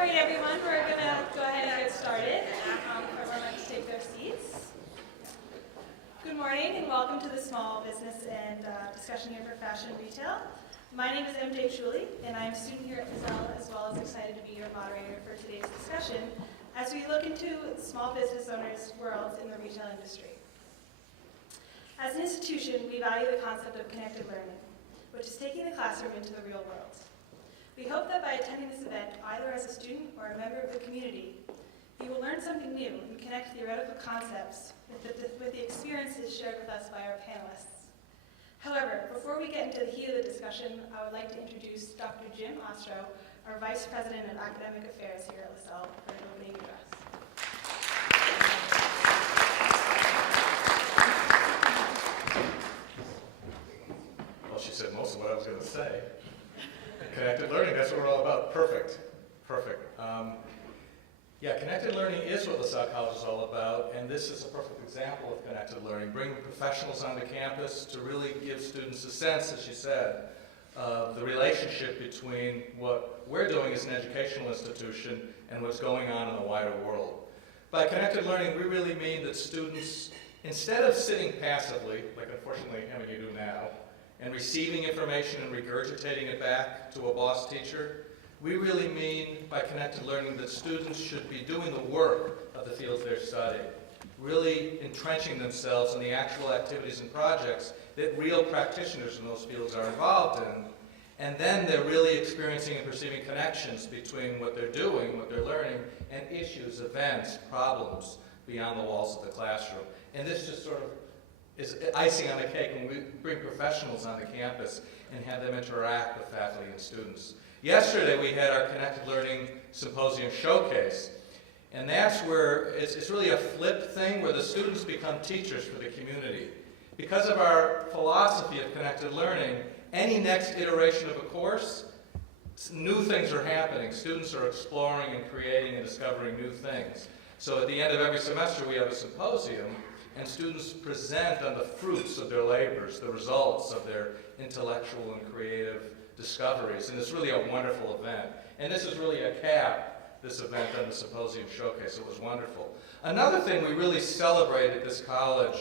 right, everyone, we're going to go ahead and get started. Everyone like to take their seats. Good morning and welcome to the Small Business and Discussion here for Fashion Retail. My name is MJ Chuli and I'm a student here at Lasell, as well as excited to be your moderator for today's discussion as we look into small business owners' worlds in the retail industry. As an institution, we value the concept of connected learning, which is taking the classroom into the real world. We hope that by attending this event, either as a student or a member of the community, you will learn something new and connect theoretical concepts with the experiences shared with us by our panelists. However, before we get into the heat of the discussion, I would like to introduce Dr. Jim Ostro, our Vice President of Academic Affairs here at Lasell, for an opening address. Well, she said most of what I was going to say. Connected learning, that's what we're all about. Perfect. Yeah, connected learning is what Lasell College is all about, and this is a perfect example of connected learning, bringing professionals onto campus to really give students a sense, as she said, of the relationship between what we're doing as an educational institution and what's going on in the wider world. By connected learning, we really mean that students, instead of sitting passively, like unfortunately having you do now, and receiving information and regurgitating it back to a boss teacher, we really mean by connected learning that students should be doing the work of the fields they're studying, really entrenching themselves in the actual activities and projects that real practitioners in those fields are involved in, and then they're really experiencing and perceiving connections between what they're doing, what they're learning, and issues, events, problems beyond the walls of the classroom. And this just sort of is icing on the cake when we bring professionals onto campus and have them interact with faculty and students. Yesterday we had our Connected Learning Symposium showcase, and that's where it's really a flip thing where the students become teachers for the community. Because of our philosophy of connected learning, any next iteration of a course, new things are happening. Students are exploring and creating and discovering new things. So at the end of every semester we have a symposium, and students present on the fruits of their labors, the results of their intellectual and creative discoveries, and it's really a wonderful event. And this is really a cap, this event on the Symposium Showcase. It was wonderful. Another thing we really celebrate at this college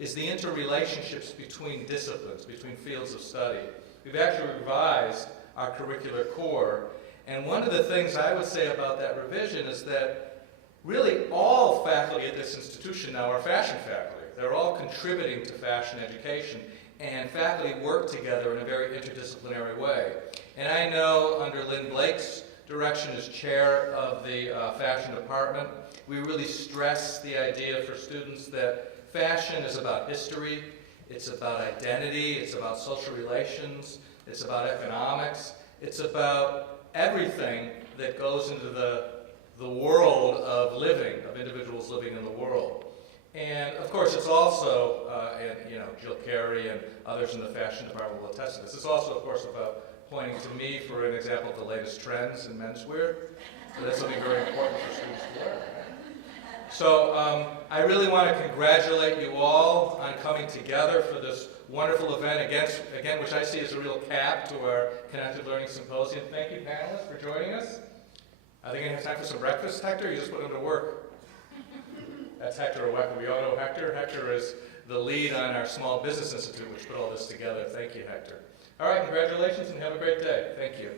is the interrelationships between disciplines, between fields of study. We've actually revised our curricular core, and one of the things I would say about that revision is that really all faculty at this institution now are fashion faculty. They're all contributing to fashion education, and faculty work together in a very interdisciplinary way. And I know under Lynn Blake's direction as chair of the fashion department, we really stress the idea for students that fashion is about history, it's about identity, it's about social relations, it's about economics, it's about everything that goes into the world of living, of individuals living in the world. And of course it's also, and Jill Carey and others in the fashion department will attest to this, it's also of course about pointing to me for an example of the latest trends in menswear. So that's something very important for students to learn. So I really want to congratulate you all on coming together for this wonderful event, again, which I see as a real cap to our Connected Learning Symposium. Thank you, panelists, for joining us. Are they going to have time for some breakfast, Hector? You just put them to work. That's Hector Oweka. We all know Hector. Hector is the lead on our Small Business Institute, which put all this together. Thank you, Hector. All right, congratulations and have a great day. Thank you.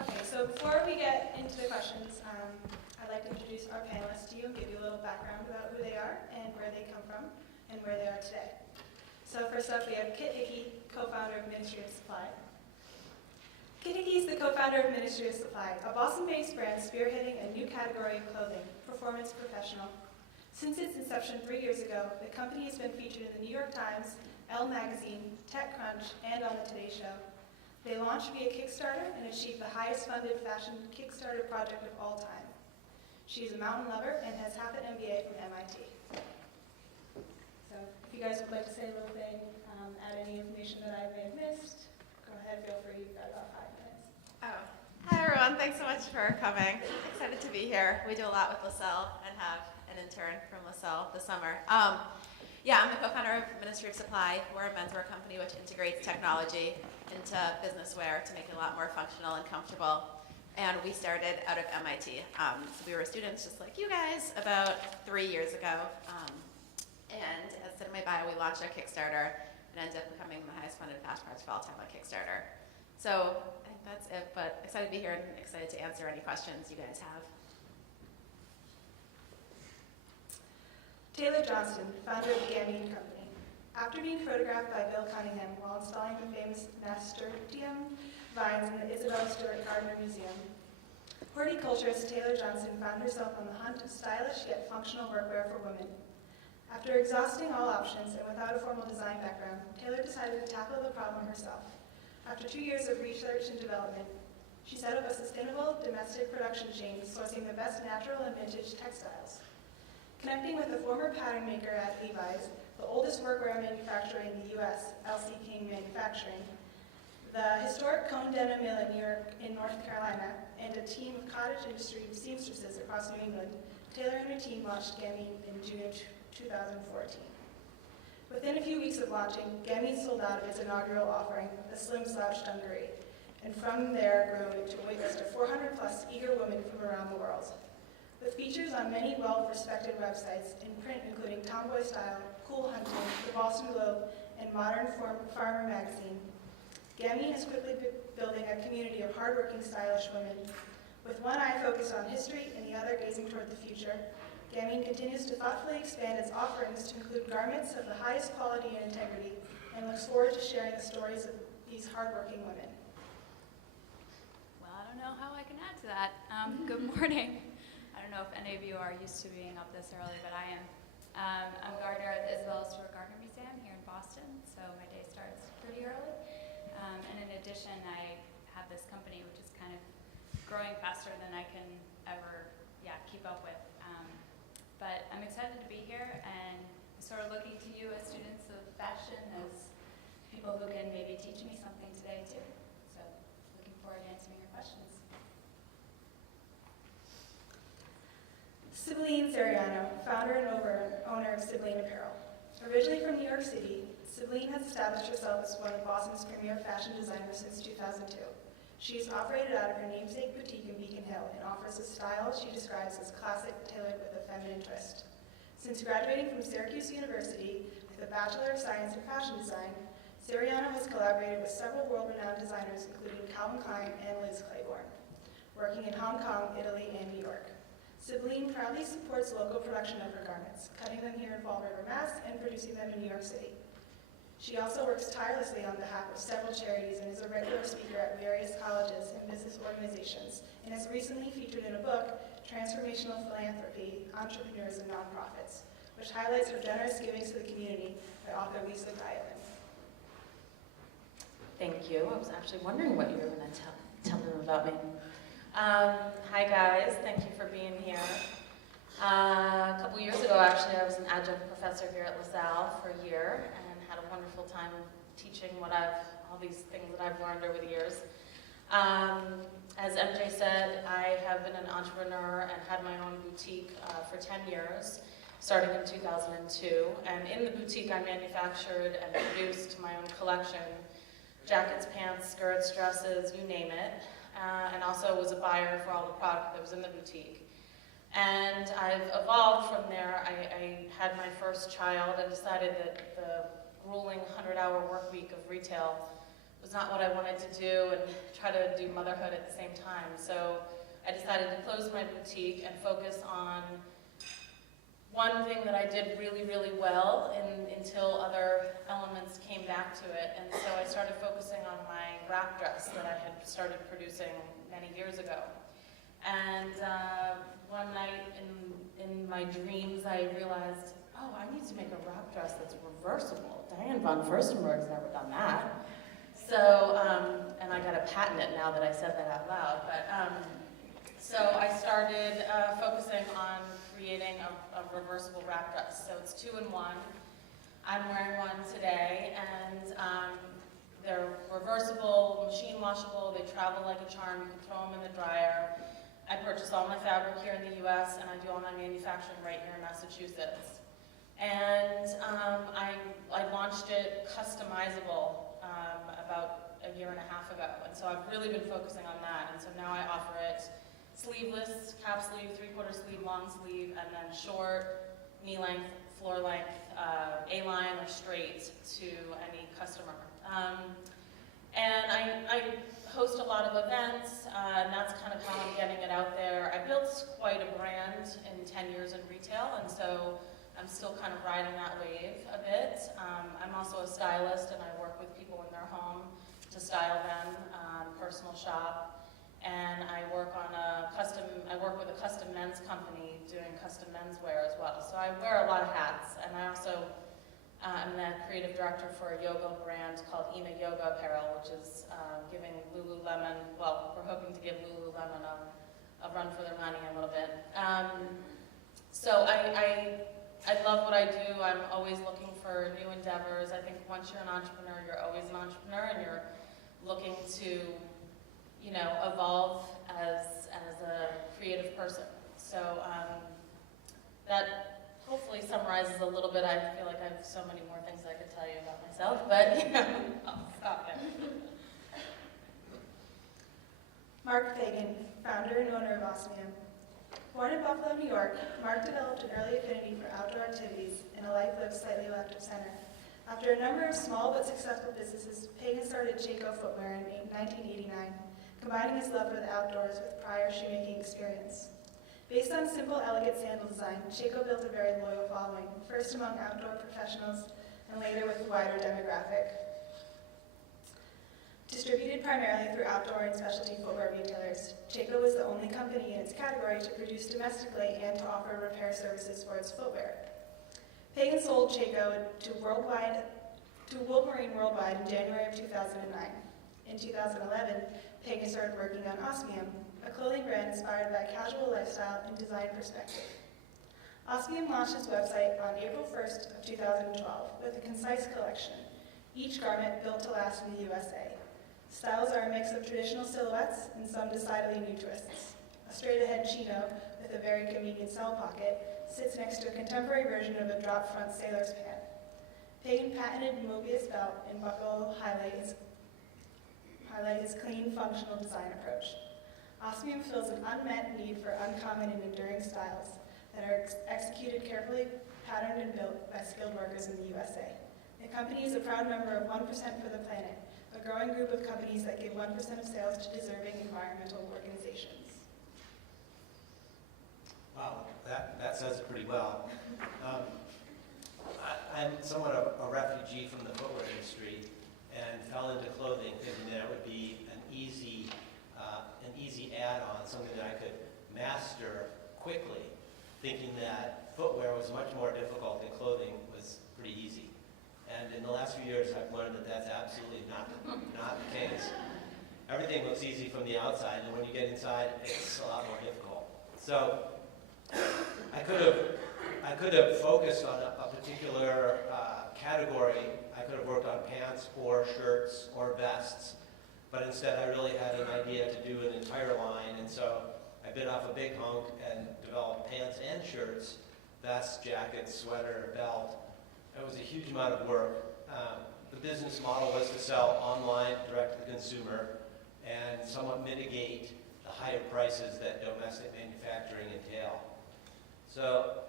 Okay, so before we get into the questions, I'd like to introduce our panelists to you and give you a little background about who they are and where they come from and where they are today. So first up, we have Kit Hickey, co-founder of Ministry of Supply. Kit Hickey is the co-founder of Ministry of Supply, a Boston-based brand spearheading a new category of clothing, performance professional. Since its inception 3 years ago, the company has been featured in the New York Times, Elle Magazine, TechCrunch, and on the Today Show. They launched via Kickstarter and achieved the highest funded fashion Kickstarter project of all time. She is a mountain lover and has half an MBA from MIT. So if you guys would like to say a little thing, add any information that I may have missed, go ahead, feel free. You've got about 5 minutes. Hi everyone, thanks so much for coming. Excited to be here. We do a lot with Lasell and have an intern from Lasell this summer. Yeah, I'm the co-founder of Ministry of Supply. We're a menswear company which integrates technology into business wear to make it a lot more functional and comfortable. And we started out of MIT. So we were students just like you guys about 3 years ago. And as said in my bio, we launched our Kickstarter and ended up becoming the highest funded fast project of all time on Kickstarter. So I think that's it, but excited to be here and excited to answer any questions you guys have. Taylor Johnston, founder of the Gamine Company. After being photographed by Bill Cunningham while installing the famous nasturtium vines in the Isabel Stewart Gardner Museum, horticulturist Taylor Johnston found herself on the hunt of stylish yet functional workwear for women. After exhausting all options and without a formal design background, Taylor decided to tackle the problem herself. After 2 years of research and development, she set up a sustainable domestic production chain sourcing the best natural and vintage textiles. Connecting with a former pattern maker at Levi's, the oldest workwear manufacturer in the U.S., L.C. King Manufacturing, the historic Cone Denim Mill in North Carolina, and a team of cottage industry seamstresses across New England, Taylor and her team launched Gamine in June 2014. Within a few weeks of launching, Gamine sold out of its inaugural offering, the slim slouch dungaree, and from there grew to a waitlist of 400 plus eager women from around the world. With features on many well-respected websites in print including Tomboy Style, Cool Hunting, The Boston Globe, and Modern Farmer magazine, Gamine is quickly building a community of hardworking, stylish women. With one eye focused on history and the other gazing toward the future, Gamine continues to thoughtfully expand its offerings to include garments of the highest quality and integrity, and looks forward to sharing the stories of these hardworking women. Well, I don't know how I can add to that. Good morning. I don't know if any of you are used to being up this early, but I am. I'm gardener at the Isabel Stewart Gardner Museum here in Boston, so my day starts pretty early. And in addition, I have this company which is kind of growing faster than I can ever keep up with. But I'm excited to be here and sort of looking to you as students of fashion as people who can maybe teach me something today too. So looking forward to answering your questions. Sibylline Sariano, founder and owner of Sibylline Apparel. Originally from New York City, Sibylline has established herself as one of Boston's premier fashion designers since 2002. She is operated out of her namesake boutique in Beacon Hill and offers a style she describes as classic, tailored with a feminine twist. Since graduating from Syracuse University with a Bachelor of Science in Fashion Design, Sariano has collaborated with several world-renowned designers including Calvin Klein and Liz Claiborne, working in Hong Kong, Italy, and New York. Sibylline proudly supports local production of her garments, cutting them here in Fall River, Mass, and producing them in New York City. She also works tirelessly on behalf of several charities and is a regular speaker at various colleges and business organizations, and is recently featured in a book, Transformational Philanthropy, Entrepreneurs and Nonprofits, which highlights her generous giving to the community by author Lisa Dialin. Thank you. I was actually wondering what you were going to tell them about me. Hi guys, thank you for being here. A couple years ago, actually, I was an adjunct professor here at Lasell for a year and had a wonderful time teaching all these things that I've learned over the years. As MJ said, I have been an entrepreneur and had my own boutique for 10 years, starting in 2002. And in the boutique, I manufactured and produced my own collection, jackets, pants, skirts, dresses, you name it. And also was a buyer for all the product that was in the boutique. And I've evolved from there. I had my first child and decided that the grueling 100-hour work week of retail was not what I wanted to do and try to do motherhood at the same time. So I decided to close my boutique and focus on one thing that I did really, really well until other elements came back to it. And so I started focusing on my wrap dress that I had started producing many years ago. And one night in my dreams, I realized, oh, I need to make a wrap dress that's reversible. Diane von Furstenberg's never done that. So, and I gotta patent it now that I said that out loud. But so I started focusing on creating a reversible wrap dress. So it's 2-in-1. I'm wearing one today, and they're reversible, machine washable, they travel like a charm, you can throw them in the dryer. I purchase all my fabric here in the US, and I do all my manufacturing right here in Massachusetts. And I launched it customizable about a year and a half ago. And so I've really been focusing on that. And so now I offer it sleeveless, cap sleeve, 3/4 sleeve, long sleeve, and then short, knee length, floor length, A-line or straight to any customer. And I host a lot of events, and that's kind of how I'm getting it out there. I built quite a brand in 10 years in retail, and so I'm still kind of riding that wave a bit. I'm also a stylist, and I work with people in their home to style them, personal shop. And I work with a custom men's company doing custom menswear as well. So I wear a lot of hats, and I also am the creative director for a yoga brand called Ima Yoga Apparel, which is giving Lululemon, well, we're hoping to give Lululemon a run for their money a little bit. So I love what I do. I'm always looking for new endeavors. I think once you're an entrepreneur, you're always an entrepreneur, and you're looking to, evolve as a creative person. So that hopefully summarizes a little bit. I feel like I have so many more things I could tell you about myself, but I'll stop there. Mark Fagan, founder and owner of Osmium. Born in Buffalo, New York, Mark developed an early affinity for outdoor activities and a life lived slightly left of center. After a number of small but successful businesses, Fagan started Chaco Footwear in 1989, combining his love for the outdoors with prior shoemaking experience. Based on simple, elegant sandal design, Chaco built a very loyal following, first among outdoor professionals and later with a wider demographic. Distributed primarily through outdoor and specialty footwear retailers, Chaco was the only company in its category to produce domestically and to offer repair services for its footwear. Fagan sold Chaco to Wolverine Worldwide in January of 2009. In 2011, Fagan started working on Osmium, a clothing brand inspired by casual lifestyle and design perspective. Osmium launched its website on April 1st of 2012 with a concise collection, each garment built to last in the USA. Styles are a mix of traditional silhouettes and some decidedly new twists. A straight-ahead chino with a very convenient cell pocket sits next to a contemporary version of a drop-front sailor's pant. Fagan patented Mobius belt and buckle highlight his clean, functional design approach. Osmium fills an unmet need for uncommon and enduring styles that are executed carefully, patterned and built by skilled workers in the USA. The company is a proud member of 1% for the Planet, a growing group of companies that give 1% of sales to deserving environmental organizations. Wow, that says it pretty well. I'm somewhat a refugee from the footwear industry and fell into clothing thinking that it would be an easy add-on, something that I could master quickly, thinking that footwear was much more difficult than clothing was pretty easy. And in the last few years, I've learned that that's absolutely not the case. Everything looks easy from the outside, and when you get inside, it's a lot more difficult. So I could have focused on a particular category. I could have worked on pants or shirts or vests, but instead I really had an idea to do an entire line, and so I bit off a big hunk and developed pants and shirts, vests, jackets, sweater, belt. It was a huge amount of work. The business model was to sell online, direct to the consumer, and somewhat mitigate the higher prices that domestic manufacturing entail. So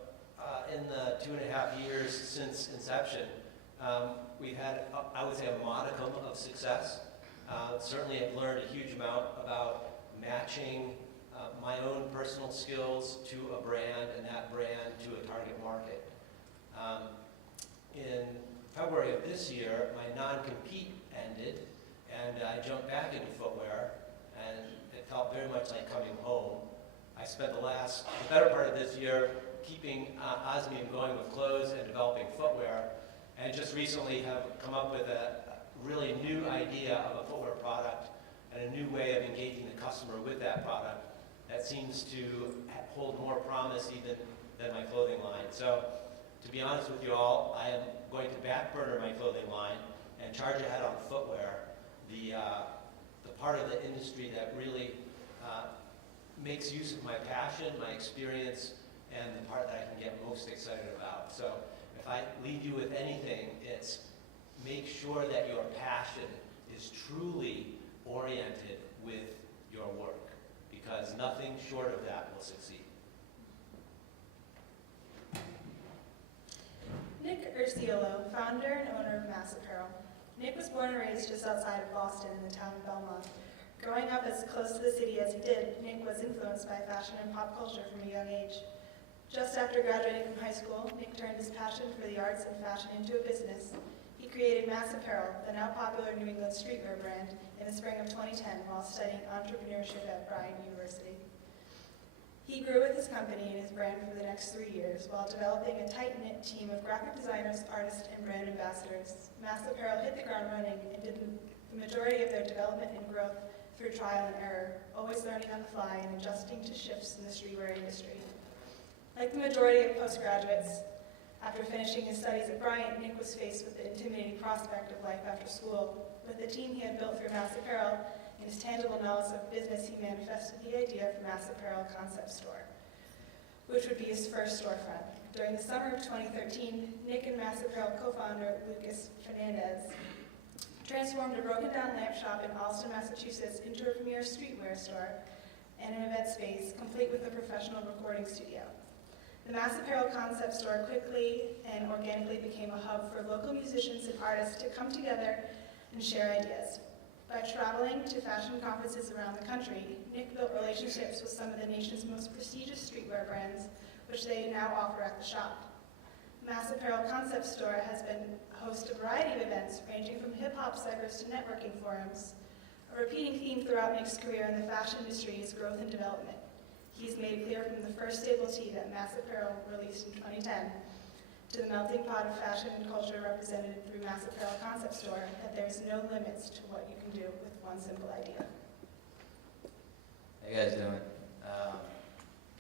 in the 2.5 years since inception, we've had, I would say, a modicum of success. Certainly I've learned a huge amount about matching my own personal skills to a brand and that brand to a target market. In February of this year, my non-compete ended, and I jumped back into footwear, and it felt very much like coming home. I spent the better part of this year keeping Osmium going with clothes and developing footwear, and just recently have come up with a really new idea of a footwear product and a new way of engaging the customer with that product that seems to hold more promise even than my clothing line. So, to be honest with you all, I am going to backburner my clothing line and charge ahead on footwear, the part of the industry that really makes use of my passion, my experience, and the part that I can get most excited about. So if I leave you with anything, it's make sure that your passion is truly oriented with your work, because nothing short of that will succeed. Nick Urciolo, founder and owner of Mass Apparel. Nick was born and raised just outside of Boston in the town of Belmont. Growing up as close to the city as he did, Nick was influenced by fashion and pop culture from a young age. Just after graduating from high school, Nick turned his passion for the arts and fashion into a business. He created Mass Apparel, the now popular New England streetwear brand, in the spring of 2010 while studying entrepreneurship at Bryant University. He grew with his company and his brand for the next 3 years while developing a tight-knit team of graphic designers, artists, and brand ambassadors. Mass Apparel hit the ground running and did the majority of their development and growth through trial and error, always learning on the fly and adjusting to shifts in the streetwear industry. Like the majority of postgraduates, after finishing his studies at Bryant, Nick was faced with the intimidating prospect of life after school. With the team he had built through Mass Apparel and his tangible knowledge of business, he manifested the idea for Mass Apparel Concept Store, which would be his first storefront. During the summer of 2013, Nick and Mass Apparel co-founder Lucas Fernandez transformed a broken-down lamp shop in Allston, Massachusetts into a premier streetwear store and an event space, complete with a professional recording studio. The Mass Apparel Concept Store quickly and organically became a hub for local musicians and artists to come together and share ideas. By traveling to fashion conferences around the country, Nick built relationships with some of the nation's most prestigious streetwear brands, which they now offer at the shop. Mass Apparel Concept Store has been a host of a variety of events, ranging from hip-hop cyphers to networking forums. A repeating theme throughout Nick's career in the fashion industry is growth and development. He's made it clear from the first stable tee that Mass Apparel released in 2010 to the melting pot of fashion and culture represented through Mass Apparel Concept Store that there's no limits to what you can do with one simple idea. How you guys doing?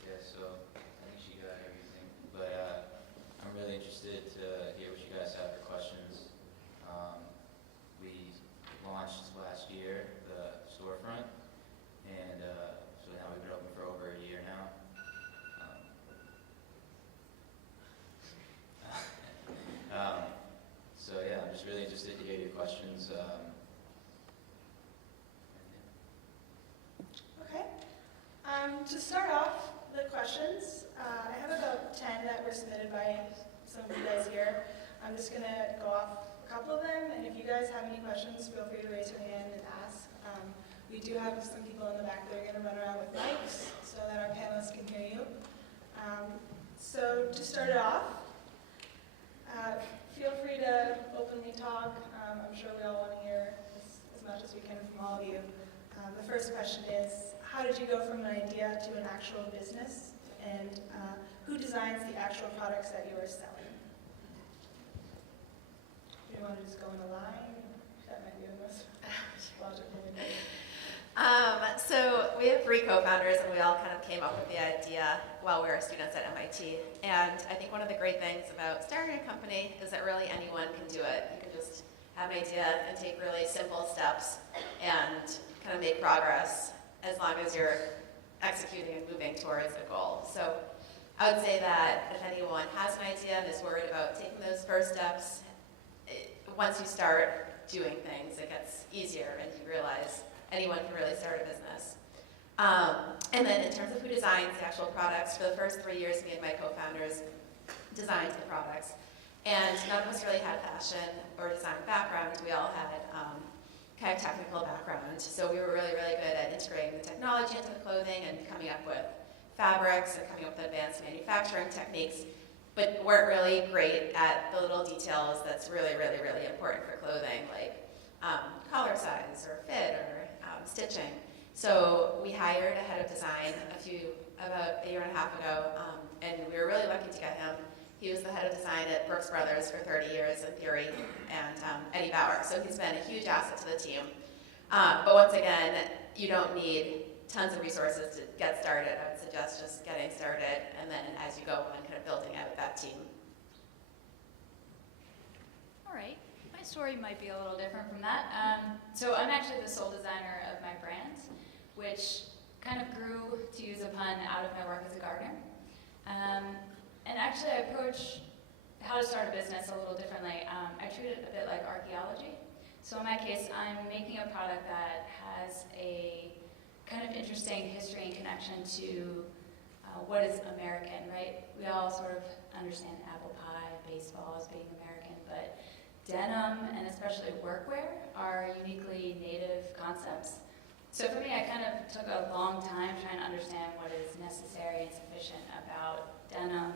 Yeah, so I think she got everything, but I'm really interested to hear what you guys have for questions. We launched last year the storefront, and so now we've been open for over a year now. So yeah, I'm just really interested to hear your questions. Okay. To start off the questions, I have about 10 that were submitted by some of you guys here. I'm just going to go off a couple of them, and if you guys have any questions, feel free to raise your hand and ask. We do have some people in the back that are going to run around with mics so that our panelists can hear you. So to start it off, feel free to openly talk. I'm sure we all want to hear as much as we can from all of you. The first question is, how did you go from an idea to an actual business? And who designs the actual products that you are selling? Do you want to just go in a line? That might be the most logical way to do it. So we have 3 co-founders, and we all kind of came up with the idea while we were students at MIT. And I think one of the great things about starting a company is that really anyone can do it. You can just have an idea and take really simple steps and kind of make progress as long as you're executing and moving towards a goal. So I would say that if anyone has an idea and is worried about taking those first steps, once you start doing things, it gets easier and you realize anyone can really start a business. And then in terms of who designs the actual products, for the first 3 years, me and my co-founders designed the products. And none of us really had fashion or design background. We all had kind of technical background. So we were really, really good at integrating the technology into the clothing and coming up with fabrics and coming up with advanced manufacturing techniques, but weren't really great at the little details that's really, really, really important for clothing, like collar size or fit or stitching. So we hired a head of design about a year and a half ago, and we were really lucky to get him. He was the head of design at Brooks Brothers for 30 years in theory, and Eddie Bauer. So he's been a huge asset to the team. But once again, you don't need tons of resources to get started. I would suggest just getting started, and then as you go on, kind of building out that team. All right. My story might be a little different from that. So I'm actually the sole designer of my brand, which kind of grew, to use a pun, out of my work as a gardener. And actually I approach how to start a business a little differently. I treat it a bit like archaeology. So in my case, I'm making a product that has a kind of interesting history and connection to what is American, right? We all sort of understand apple pie, baseball as being American, but denim and especially workwear are uniquely native concepts. So for me, I kind of took a long time trying to understand what is necessary and sufficient about denim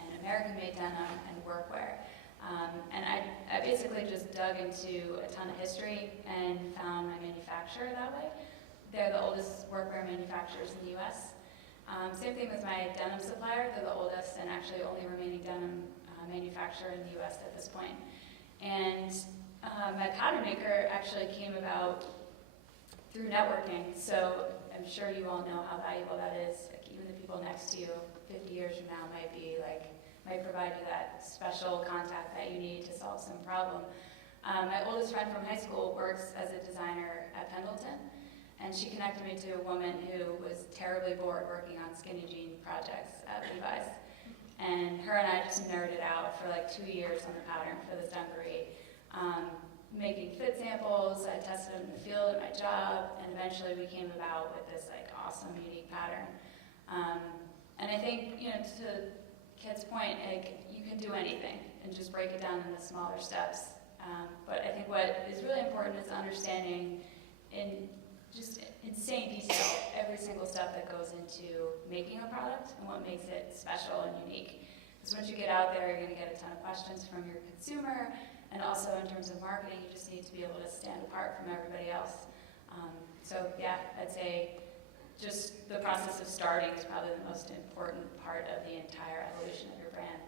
and American-made denim and workwear. And I basically just dug into a ton of history and found my manufacturer that way. They're the oldest workwear manufacturers in the US. Same thing with my denim supplier. They're the oldest and actually only remaining denim manufacturer in the US at this point. And my pattern maker actually came about through networking. So I'm sure you all know how valuable that is. Like even the people next to you 50 years from now might provide you that special contact that you need to solve some problem. My oldest friend from high school works as a designer at Pendleton, and she connected me to a woman who was terribly bored working on skinny jean projects at Levi's. And her and I just nerded out for like 2 years on the pattern for this dungaree, making fit samples. I tested them in the field at my job, and eventually we came about with this like awesome, unique pattern. And I think, you know, to Kit's point, like, you can do anything and just break it down into smaller steps. But I think what is really important is understanding in just insane detail every single step that goes into making a product and what makes it special and unique. Because once you get out there, you're going to get a ton of questions from your consumer, and also in terms of marketing, you just need to be able to stand apart from everybody else. So yeah, I'd say just the process of starting is probably the most important part of the entire evolution of your brand.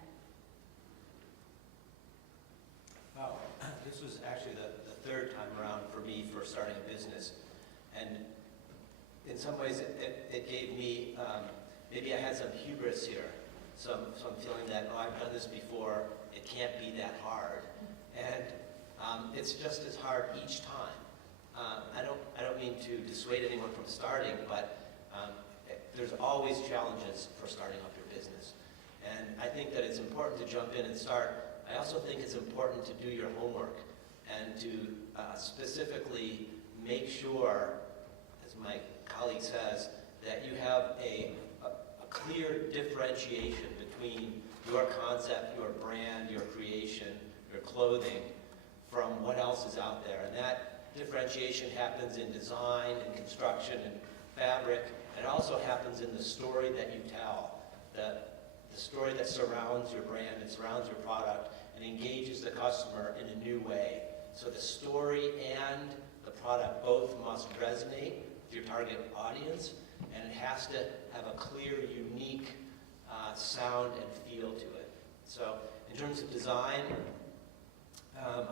Wow, this was actually the third time around for me for starting a business. And in some ways it gave me, maybe I had some hubris here. So I'm feeling that, oh, I've done this before, it can't be that hard. And it's just as hard each time. I don't mean to dissuade anyone from starting, but there's always challenges for starting up your business. And I think that it's important to jump in and start. I also think it's important to do your homework and to specifically make sure, as my colleague says, that you have a clear differentiation between your concept, your brand, your creation, your clothing, from what else is out there. And that differentiation happens in design and construction and fabric. It also happens in the story that you tell, the story that surrounds your brand and surrounds your product and engages the customer in a new way. So the story and the product both must resonate with your target audience, and it has to have a clear, unique sound and feel to it. So in terms of design,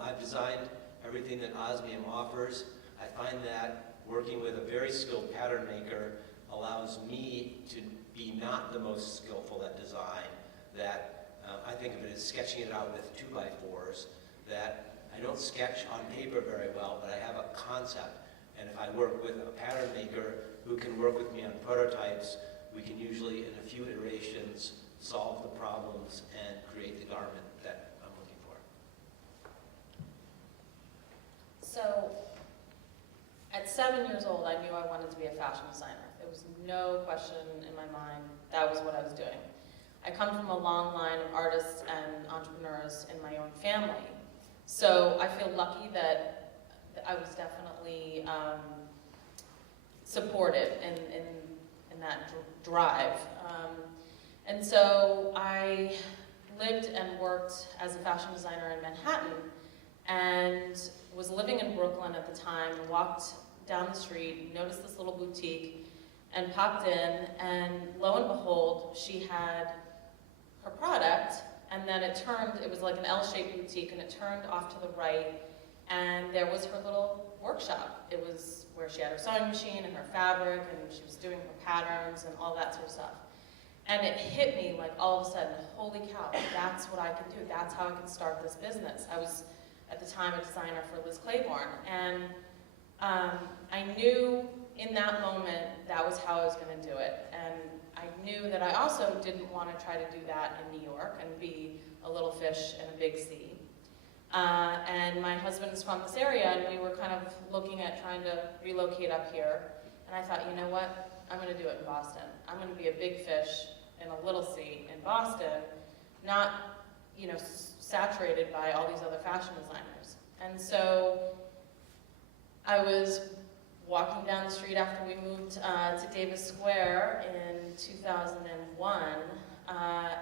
I've designed everything that Osmium offers. I find that working with a very skilled pattern maker allows me to be not the most skillful at design, that I think of it as sketching it out with 2x4s, that I don't sketch on paper very well, but I have a concept. And if I work with a pattern maker who can work with me on prototypes, we can usually, in a few iterations, solve the problems and create the garment that I'm looking for. So, at 7 years old, I knew I wanted to be a fashion designer. There was no question in my mind that was what I was doing. I come from a long line of artists and entrepreneurs in my own family. So I feel lucky that I was definitely supported in that drive. And so I lived and worked as a fashion designer in Manhattan, and was living in Brooklyn at the time, walked down the street, noticed this little boutique, and popped in, and lo and behold, she had her product, and then it was like an L-shaped boutique, and it turned off to the right, and there was her little workshop. It was where she had her sewing machine and her fabric, and she was doing her patterns and all that sort of stuff. And it hit me like all of a sudden, holy cow, that's what I can do. That's how I can start this business. I was, at the time, a designer for Liz Claiborne, and I knew in that moment, that was how I was going to do it. And I knew that I also didn't want to try to do that in New York and be a little fish in a big sea. And my husband's from this area, and we were kind of looking at trying to relocate up here. And I thought, you know what? I'm going to do it in Boston. I'm going to be a big fish in a little sea in Boston, not, you know, saturated by all these other fashion designers. And so I was walking down the street after we moved to Davis Square in 2001,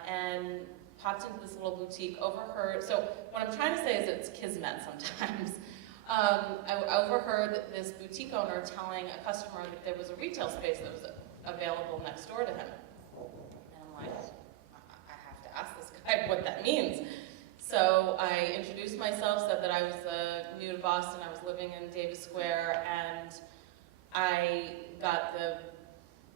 and popped into this little boutique, overheard, so what I'm trying to say is it's kismet sometimes. I overheard this boutique owner telling a customer that there was a retail space that was available next door to him. And I'm like, I have to ask this guy what that means. So I introduced myself, said that I was new to Boston, I was living in Davis Square, and I got the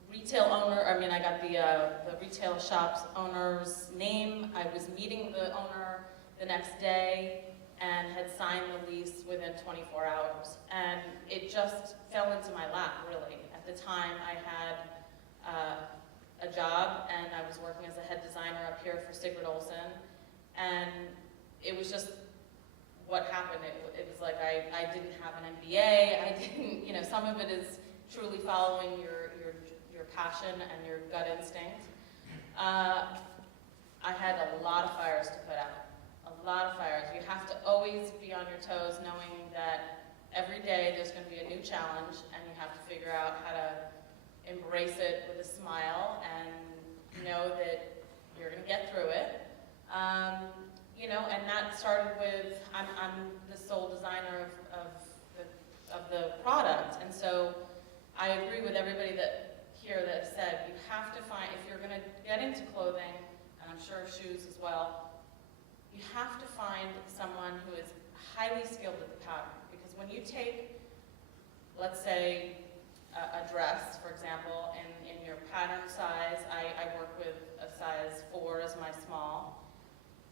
retail owner, I got the retail shop's owner's name. I was meeting the owner the next day and had signed the lease within 24 hours. And it just fell into my lap, really. At the time, I had a job, and I was working as a head designer up here for Sigrid Olsen. And it was just what happened. It was like I didn't have an MBA. I didn't, some of it is truly following your passion and your gut instinct. I had a lot of fires to put out. A lot of fires. You have to always be on your toes, knowing that every day there's going to be a new challenge, and you have to figure out how to embrace it with a smile and know that you're going to get through it. And that started with, I'm the sole designer of the product, and so I agree with everybody here that said you have to find, if you're going to get into clothing, and I'm sure shoes as well, you have to find someone who is highly skilled at the pattern. Because when you take, let's say, a dress, for example, in your pattern size, I work with a size 4 as my small.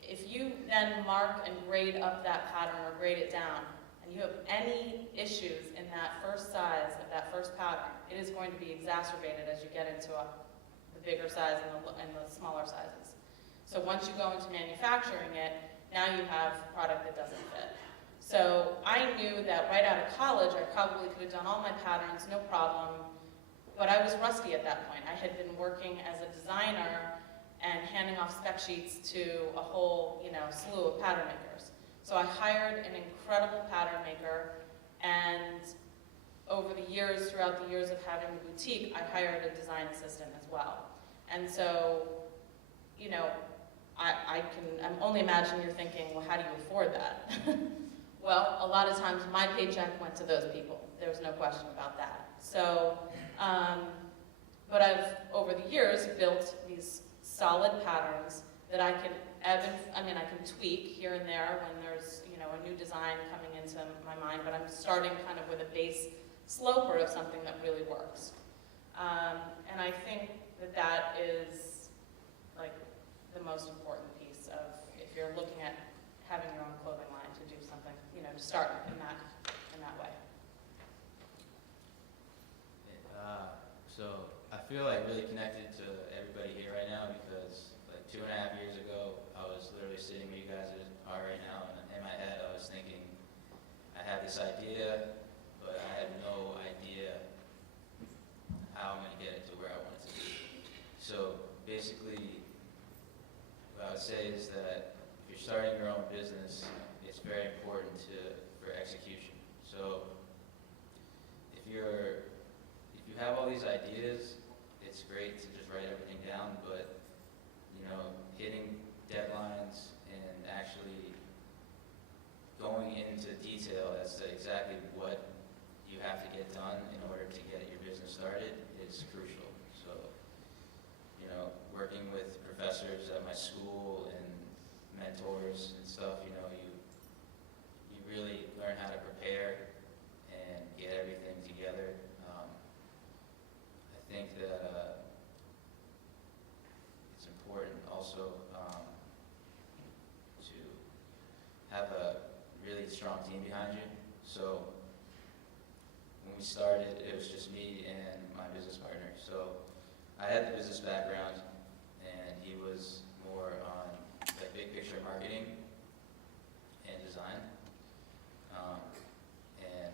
If you then mark and grade up that pattern or grade it down, and you have any issues in that first size of that first pattern, it is going to be exacerbated as you get into the bigger size and the smaller sizes. So once you go into manufacturing it, now you have product that doesn't fit. So I knew that right out of college, I probably could have done all my patterns, no problem, but I was rusty at that point. I had been working as a designer and handing off spec sheets to a whole, slew of pattern makers. So I hired an incredible pattern maker, and over the years, throughout the years of having the boutique, I hired a design assistant as well. And so, I'm only imagining you're thinking, well, how do you afford that? Well, a lot of times my paycheck went to those people. There's no question about that. So, but I've, over the years, built these solid patterns that I can I can tweak here and there when there's, a new design coming into my mind, but I'm starting kind of with a base sloper of something that really works. And I think that is like the most important piece of, if you're looking at having your own clothing line, to do something, to start in that way. So I feel like really connected to everybody here right now, because like 2.5 years ago, I was literally sitting where you guys are right now, and in my head I was thinking, I had this idea, but I had no idea how I'm going to get it to where I want it to be. So basically, what I would say is that if you're starting your own business, it's very important for execution. So if you have all these ideas, it's great to just write everything down, but hitting deadlines and actually going into detail as to exactly what you have to get done in order to get your business started is crucial. So, working with professors at my school and mentors and stuff, you really learn how to prepare and get everything together. I think that it's important also to have a really strong team behind you. So when we started, it was just me and my business partner. So I had the business background, and he was more on like big picture marketing and design. And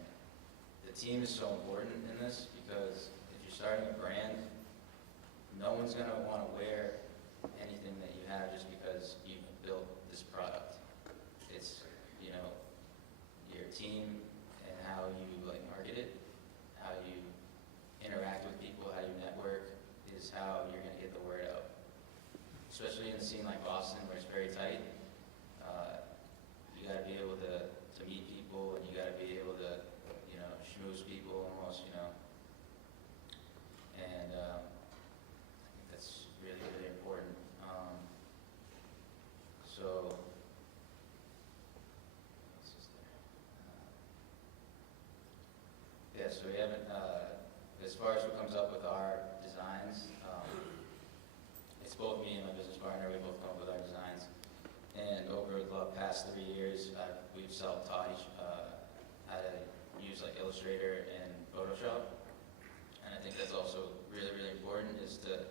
the team is so important in this because if you're starting a brand, no one's going to want to wear anything that you have just because you built this product. It's, you know, your team and how you like market it, how you interact with people, how you network is how you're going to get the word out. Especially in a scene like Boston where it's very tight, you got to be able to meet people, and you got to be able to, you know, schmooze people almost, you know. And I think that's really, really important. So, what else is there? Yeah, so we haven't, as far as what comes up with our designs, it's both me and my business partner, we both come up with our designs. And over the past 3 years, we've self-taught how to use like Illustrator and Photoshop. And I think that's also really, really important, is to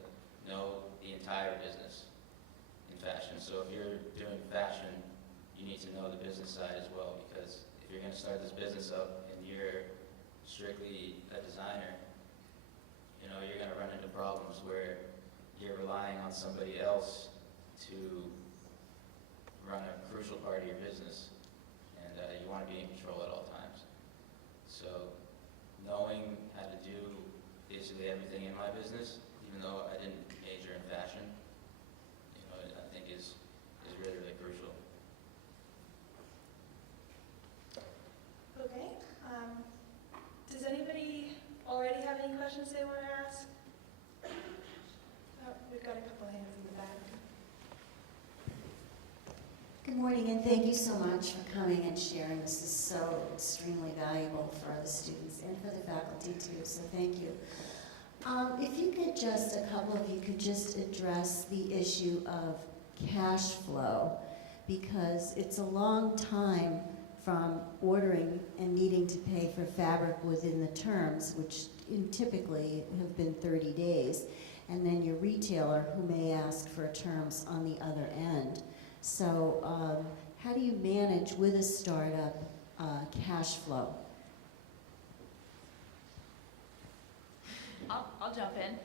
know the entire business in fashion. So if you're doing fashion, you need to know the business side as well, because if you're going to start this business up and you're strictly a designer, you know, you're going to run into problems where you're relying on somebody else to run a crucial part of your business, and you want to be in control at all times. So knowing how to do basically everything in my business, even though I didn't major in fashion, you know, I think is really, really crucial. Okay. Does anybody already have any questions they want to ask? Oh, we've got a couple hands in the back. Good morning, and thank you so much for coming and sharing. This is so extremely valuable for the students and for the faculty too, so thank you. If you could just, a couple of you could just address the issue of cash flow, because it's a long time from ordering and needing to pay for fabric within the terms, which typically have been 30 days, and then your retailer who may ask for terms on the other end. So how do you manage with a startup cash flow? I'll jump in.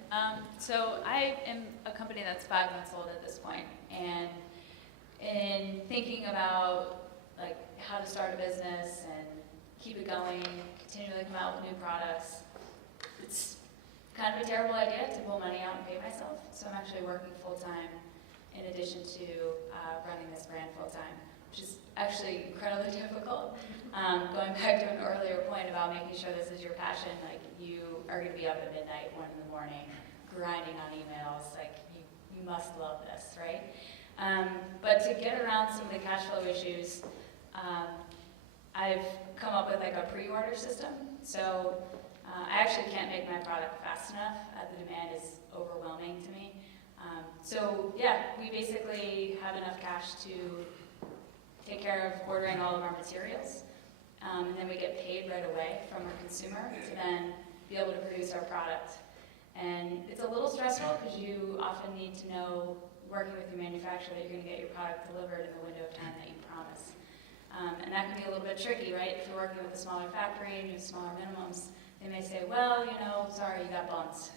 So I am a company that's 5 months old at this point, and in thinking about like how to start a business and keep it going, continually come out with new products, it's kind of a terrible idea to pull money out and pay myself. So I'm actually working full-time in addition to running this brand full-time, which is actually incredibly difficult. Going back to an earlier point about making sure this is your passion, like you are going to be up at midnight, 1 in the morning, grinding on emails, like you must love this, right? But to get around some of the cash flow issues, I've come up with like a pre-order system. So I actually can't make my product fast enough. The demand is overwhelming to me. So yeah, we basically have enough cash to take care of ordering all of our materials, and then we get paid right away from our consumer to then be able to produce our product. And it's a little stressful because you often need to know, working with your manufacturer, that you're going to get your product delivered in the window of time that you promise. And that can be a little bit tricky, right? If you're working with a smaller factory and you have smaller minimums, they may say, well, you know, sorry, you got bumped.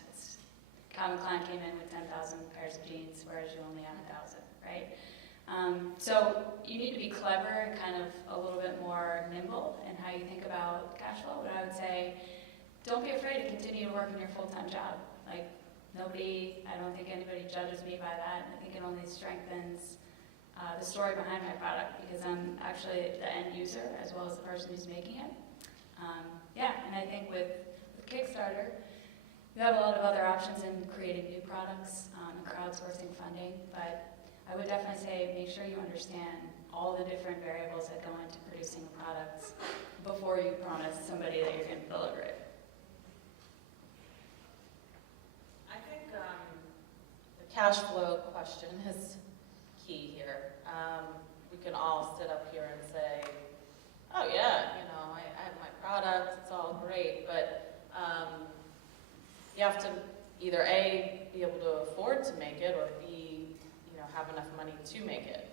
Calvin Klein came in with 10,000 pairs of jeans, whereas you only have 1,000, right? So you need to be clever and kind of a little bit more nimble in how you think about cash flow. But I would say, don't be afraid to continue to work in your full-time job. Like I don't think anybody judges me by that. I think it only strengthens the story behind my product, because I'm actually the end user as well as the person who's making it. And I think with Kickstarter, you have a lot of other options in creating new products and crowdsourcing funding, but I would definitely say make sure you understand all the different variables that go into producing a product before you promise somebody that you're going to deliver it. I think the cash flow question is key here. We can all sit up here and say, oh yeah, you know, I have my product, it's all great, but have to either A, be able to afford to make it, or B, have enough money to make it.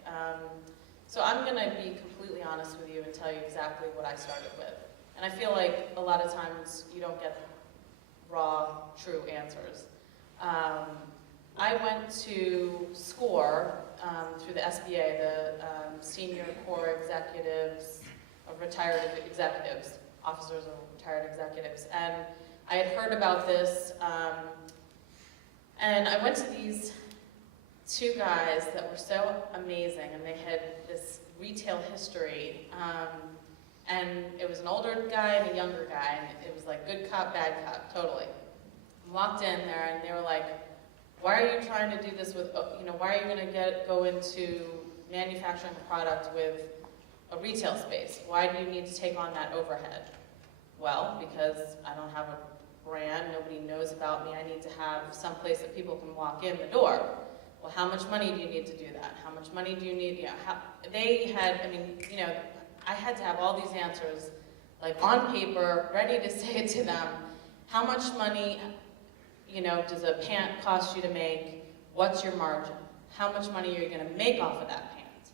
So I'm going to be completely honest with you and tell you exactly what I started with. And I feel like a lot of times you don't get raw, true answers. I went to SCORE through the SBA, the Senior Corps Executives of Retired Executives, Officers of Retired Executives. And I had heard about this, and I went to these two guys that were so amazing, and they had this retail history, and it was an older guy and a younger guy, and it was like good cop, bad cop, totally. Walked in there, and they were like, why are you trying to do this with, why are you going to go into manufacturing a product with a retail space? Why do you need to take on that overhead? Well, because I don't have a brand, nobody knows about me, I need to have some place that people can walk in the door. Well, how much money do you need to do that? How much money do you need? I had to have all these answers, like on paper, ready to say to them, how much money, does a pant cost you to make? What's your margin? How much money are you going to make off of that pant?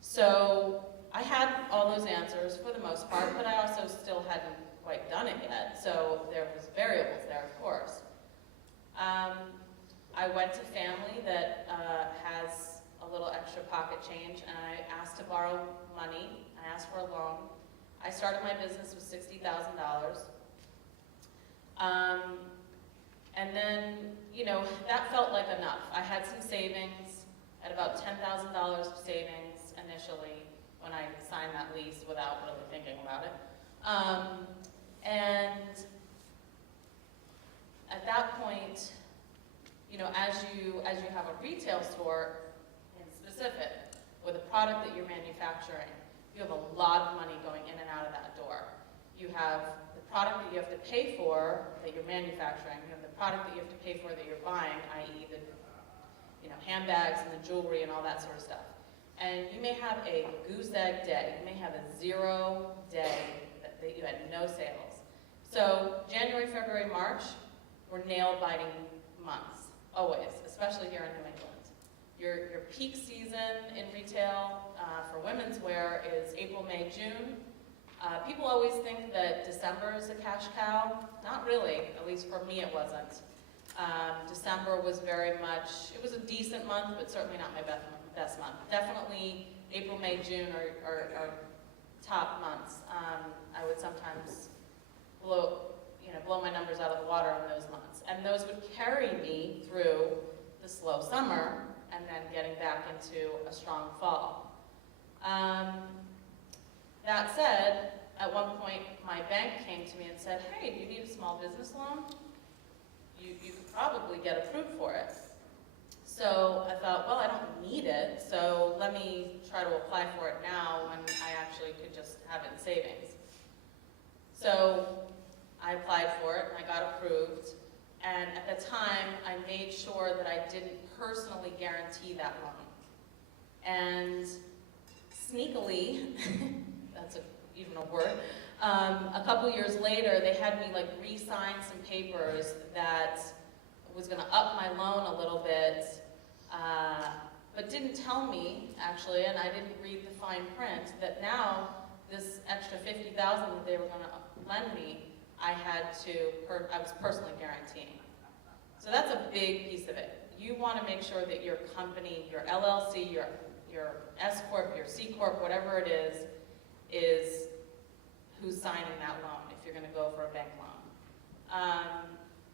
So I had all those answers for the most part, but I also still hadn't quite done it yet, so there was variables there, of course. I went to family that has a little extra pocket change, and I asked to borrow money. I asked for a loan. I started my business with $60,000. And then, that felt like enough. I had some savings, at about $10,000 of savings initially when I signed that lease without really thinking about it. And at that point, as you have a retail store in specific with a product that you're manufacturing, you have a lot of money going in and out of that door. You have the product that you have to pay for that you're manufacturing. You have the product that you have to pay for that you're buying, i.e. the handbags and the jewelry and all that sort of stuff. And you may have a goose egg day. You may have a 0 day that you had no sales. So January, February, March were nail-biting months, always, especially here in New England. Your peak season in retail for women's wear is April, May, June. People always think that December is a cash cow. Not really, at least for me it wasn't. December was very much, it was a decent month, but certainly not my best month. Definitely April, May, June are top months. I would sometimes blow my numbers out of the water on those months. And those would carry me through the slow summer and then getting back into a strong fall. That said, at one point my bank came to me and said, hey, do you need a small business loan? You could probably get approved for it. So I thought, well, I don't need it, so let me try to apply for it now when I actually could just have it in savings. So I applied for it, and I got approved, and at the time, I made sure that I didn't personally guarantee that loan. And sneakily, that's even a word, a couple years later, they had me re-sign some papers that was going to up my loan a little bit, but didn't tell me, actually, and I didn't read the fine print, that now this extra $50,000 that they were going to lend me, I was personally guaranteeing. So that's a big piece of it. You want to make sure that your company, your LLC, your S Corp, your C Corp, whatever it is who's signing that loan if you're going to go for a bank loan.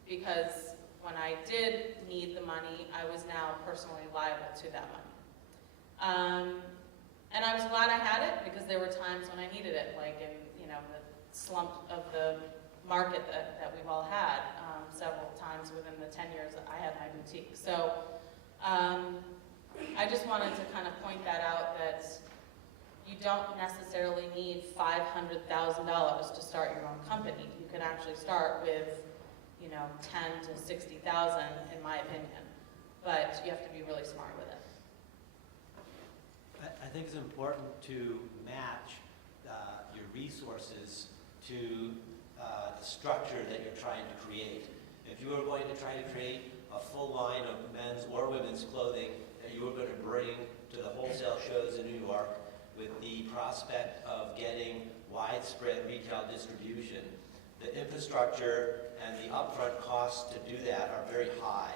Because when I did need the money, I was now personally liable to that money. And I was glad I had it because there were times when I needed it, like in the slump of the market that we've all had several times within the 10 years that I had my boutique. So I just wanted to kind of point that out, that you don't necessarily need $500,000 to start your own company. You can actually start with 10 to 60,000, in my opinion, but you have to be really smart with it. I think it's important to match your resources to the structure that you're trying to create. If you were going to try to create a full line of men's or women's clothing that you were going to bring to the wholesale shows in New York with the prospect of getting widespread retail distribution, the infrastructure and the upfront costs to do that are very high.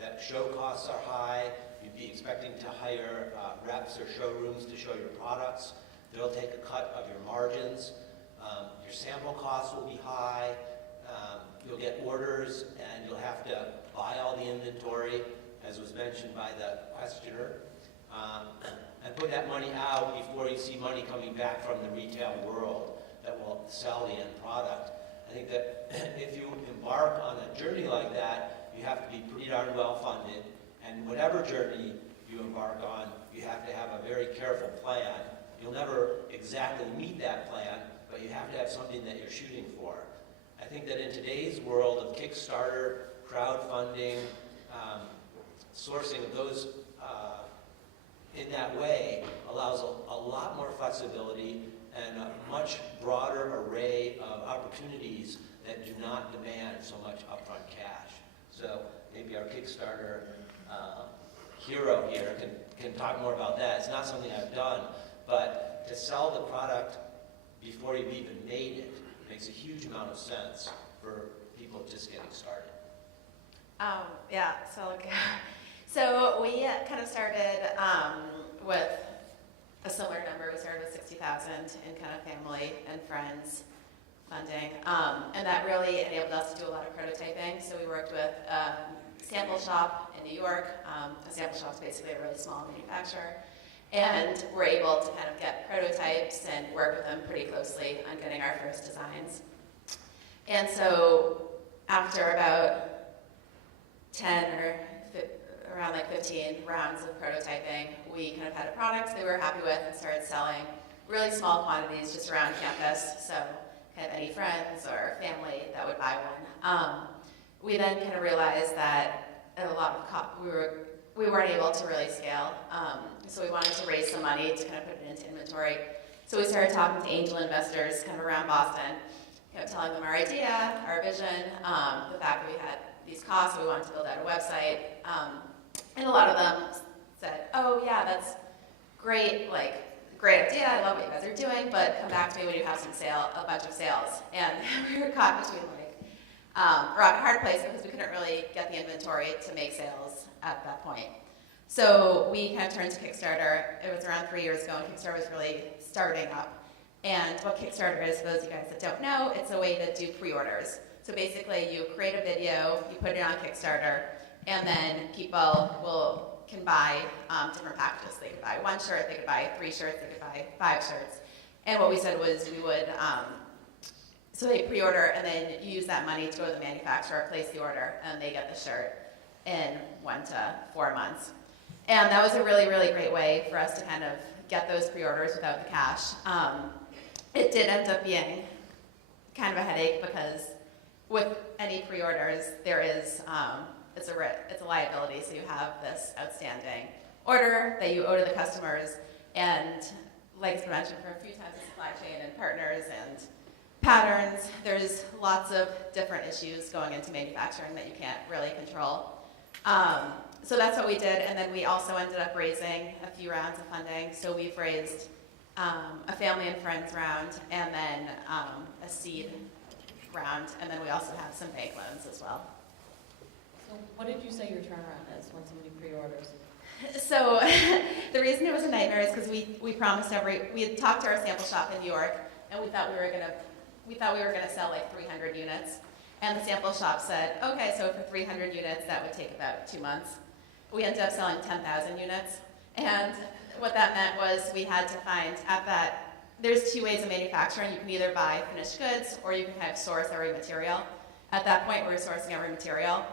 That show costs are high. You'd be expecting to hire reps or showrooms to show your products. They'll take a cut of your margins. Your sample costs will be high. You'll get orders and you'll have to buy all the inventory, as was mentioned by the questioner, and put that money out before you see money coming back from the retail world that will sell the end product. I think that if you embark on a journey like that, you have to be pretty darn well funded, and whatever journey you embark on, you have to have a very careful plan. You'll never exactly meet that plan, but you have to have something that you're shooting for. I think that in today's world of Kickstarter, crowdfunding, sourcing of those in that way allows a lot more flexibility and a much broader array of opportunities that do not demand so much upfront cash. So maybe our Kickstarter hero here can talk more about that. It's not something I've done, but to sell the product before you've even made it makes a huge amount of sense for people just getting started. Yeah, so we kind of started with a similar number. We started with 60,000 in kind of family and friends funding, and that really enabled us to do a lot of prototyping. So we worked with a sample shop in New York. A sample shop is basically a really small manufacturer, and we're able to kind of get prototypes and work with them pretty closely on getting our first designs. And so after about 10 or around like 15 rounds of prototyping, we kind of had a product they were happy with and started selling really small quantities just around campus, so kind of any friends or family that would buy one. We then kind of realized that a lot of we weren't able to really scale, so we wanted to raise some money to kind of put it into inventory. So we started talking to angel investors kind of around Boston, telling them our idea, our vision, the fact that we had these costs, we wanted to build out a website, and a lot of them said, "Oh yeah, that's great, great idea. I love what you guys are doing, but come back to me when you have a bunch of sales." And we were caught between rock and hard place because we couldn't really get the inventory to make sales at that point. So we kind of turned to Kickstarter. It was around 3 years ago, and Kickstarter was really starting up. And what Kickstarter is, for those of you guys that don't know, it's a way to do pre-orders. So basically, you create a video, you put it on Kickstarter, and then people can buy different packages. They could buy 1 shirt, they could buy 3 shirts, they could buy 5 shirts. And what we said was we would, so they pre-order, and then you use that money to go to the manufacturer, place the order, and they get the shirt in 1 to 4 months. And that was a really, really great way for us to kind of get those pre-orders without the cash. It did end up being kind of a headache because with any pre-orders, there is, it's a liability. So you have this outstanding order that you owe to the customers, and like it's been mentioned for a few times, the supply chain and partners and patterns, there's lots of different issues going into manufacturing that you can't really control. So that's what we did, and then we also ended up raising a few rounds of funding. So we've raised a family and friends round, and then a seed round, and then we also have some bank loans as well. So what did you say your turnaround is when somebody pre-orders? So the reason it was a nightmare is because we promised we had talked to our sample shop in New York, and we thought we were gonna sell like 300 units. And the sample shop said, okay, so for 300 units, that would take about 2 months. We ended up selling 10,000 units. And what that meant was we had to find there's 2 ways of manufacturing. You can either buy finished goods or you can kind of source every material. At that point, we were sourcing every material.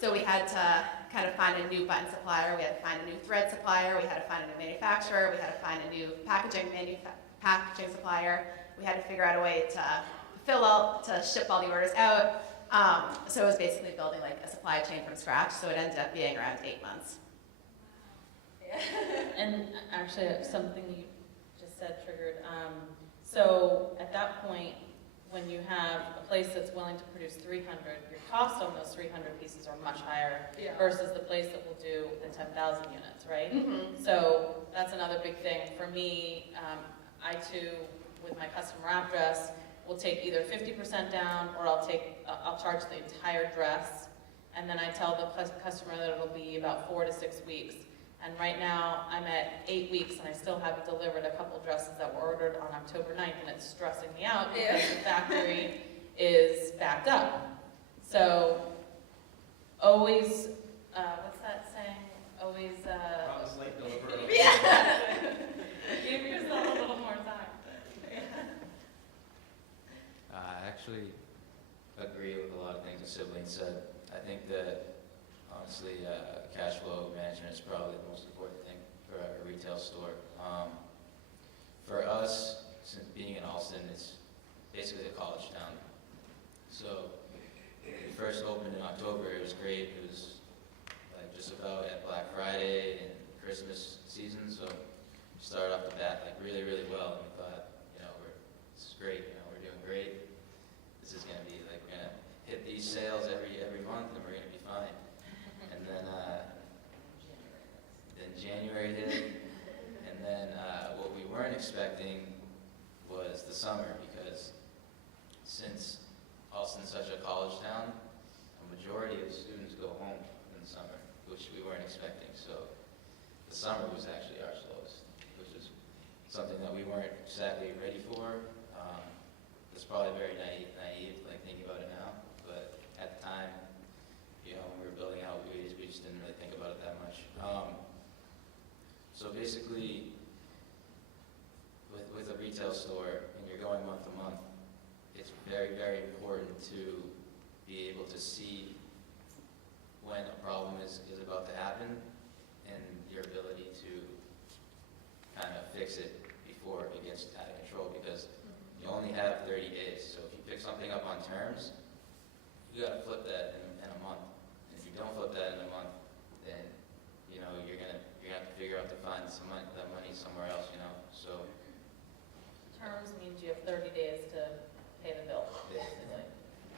So we had to kind of find a new button supplier. We had to find a new thread supplier. We had to find a new manufacturer. We had to find a new packaging supplier. We had to figure out a way to ship all the orders out. So it was basically building like a supply chain from scratch. So it ended up being around 8 months. Yeah. And actually, something you just said triggered. So at that point, when you have a place that's willing to produce 300, your cost on those 300 pieces are much higher versus the place that will do the 10,000 units, right? So that's another big thing. For me, I too, with my custom wrap dress, will take either 50% down or I'll charge the entire dress. And then I tell the customer that it'll be about 4 to 6 weeks. And right now, I'm at 8 weeks, and I still haven't delivered a couple dresses that were ordered on October 9th, and it's stressing me out because the factory is backed up. So, always, what's that saying? Always, Promise late, deliver early. yeah. Give yourself a little more time. I actually agree with a lot of things that siblings said. I think that, honestly, cash flow management is probably the most important thing for a retail store. For us, since being in Alston, it's basically a college town. So when we first opened in October, it was great. It was like just about at Black Friday and Christmas season, so we started off the bat like really, really well, and we thought, this is great. We're doing great. This is gonna be like, we're gonna hit these sales every month, and we're gonna be fine. And then January hit, and then what we weren't expecting was the summer, because since Alston's such a college town, a majority of students go home in the summer, which we weren't expecting. So the summer was actually our slowest, which is something that we weren't exactly ready for. It's probably very naive, like thinking about it now, but at the time, when we were building out, we just didn't really think about it that much. So basically, with a retail store, and you're going month to month, it's very, very important to be able to see when a problem is about to happen, and your ability to kind of fix it before it gets out of control, because you only have 30 days. So if you pick something up on terms, you got to flip that in a month. And if you don't flip that in a month, then you're gonna have to figure out to find that money somewhere else. So Terms means you have 30 days to pay the bill.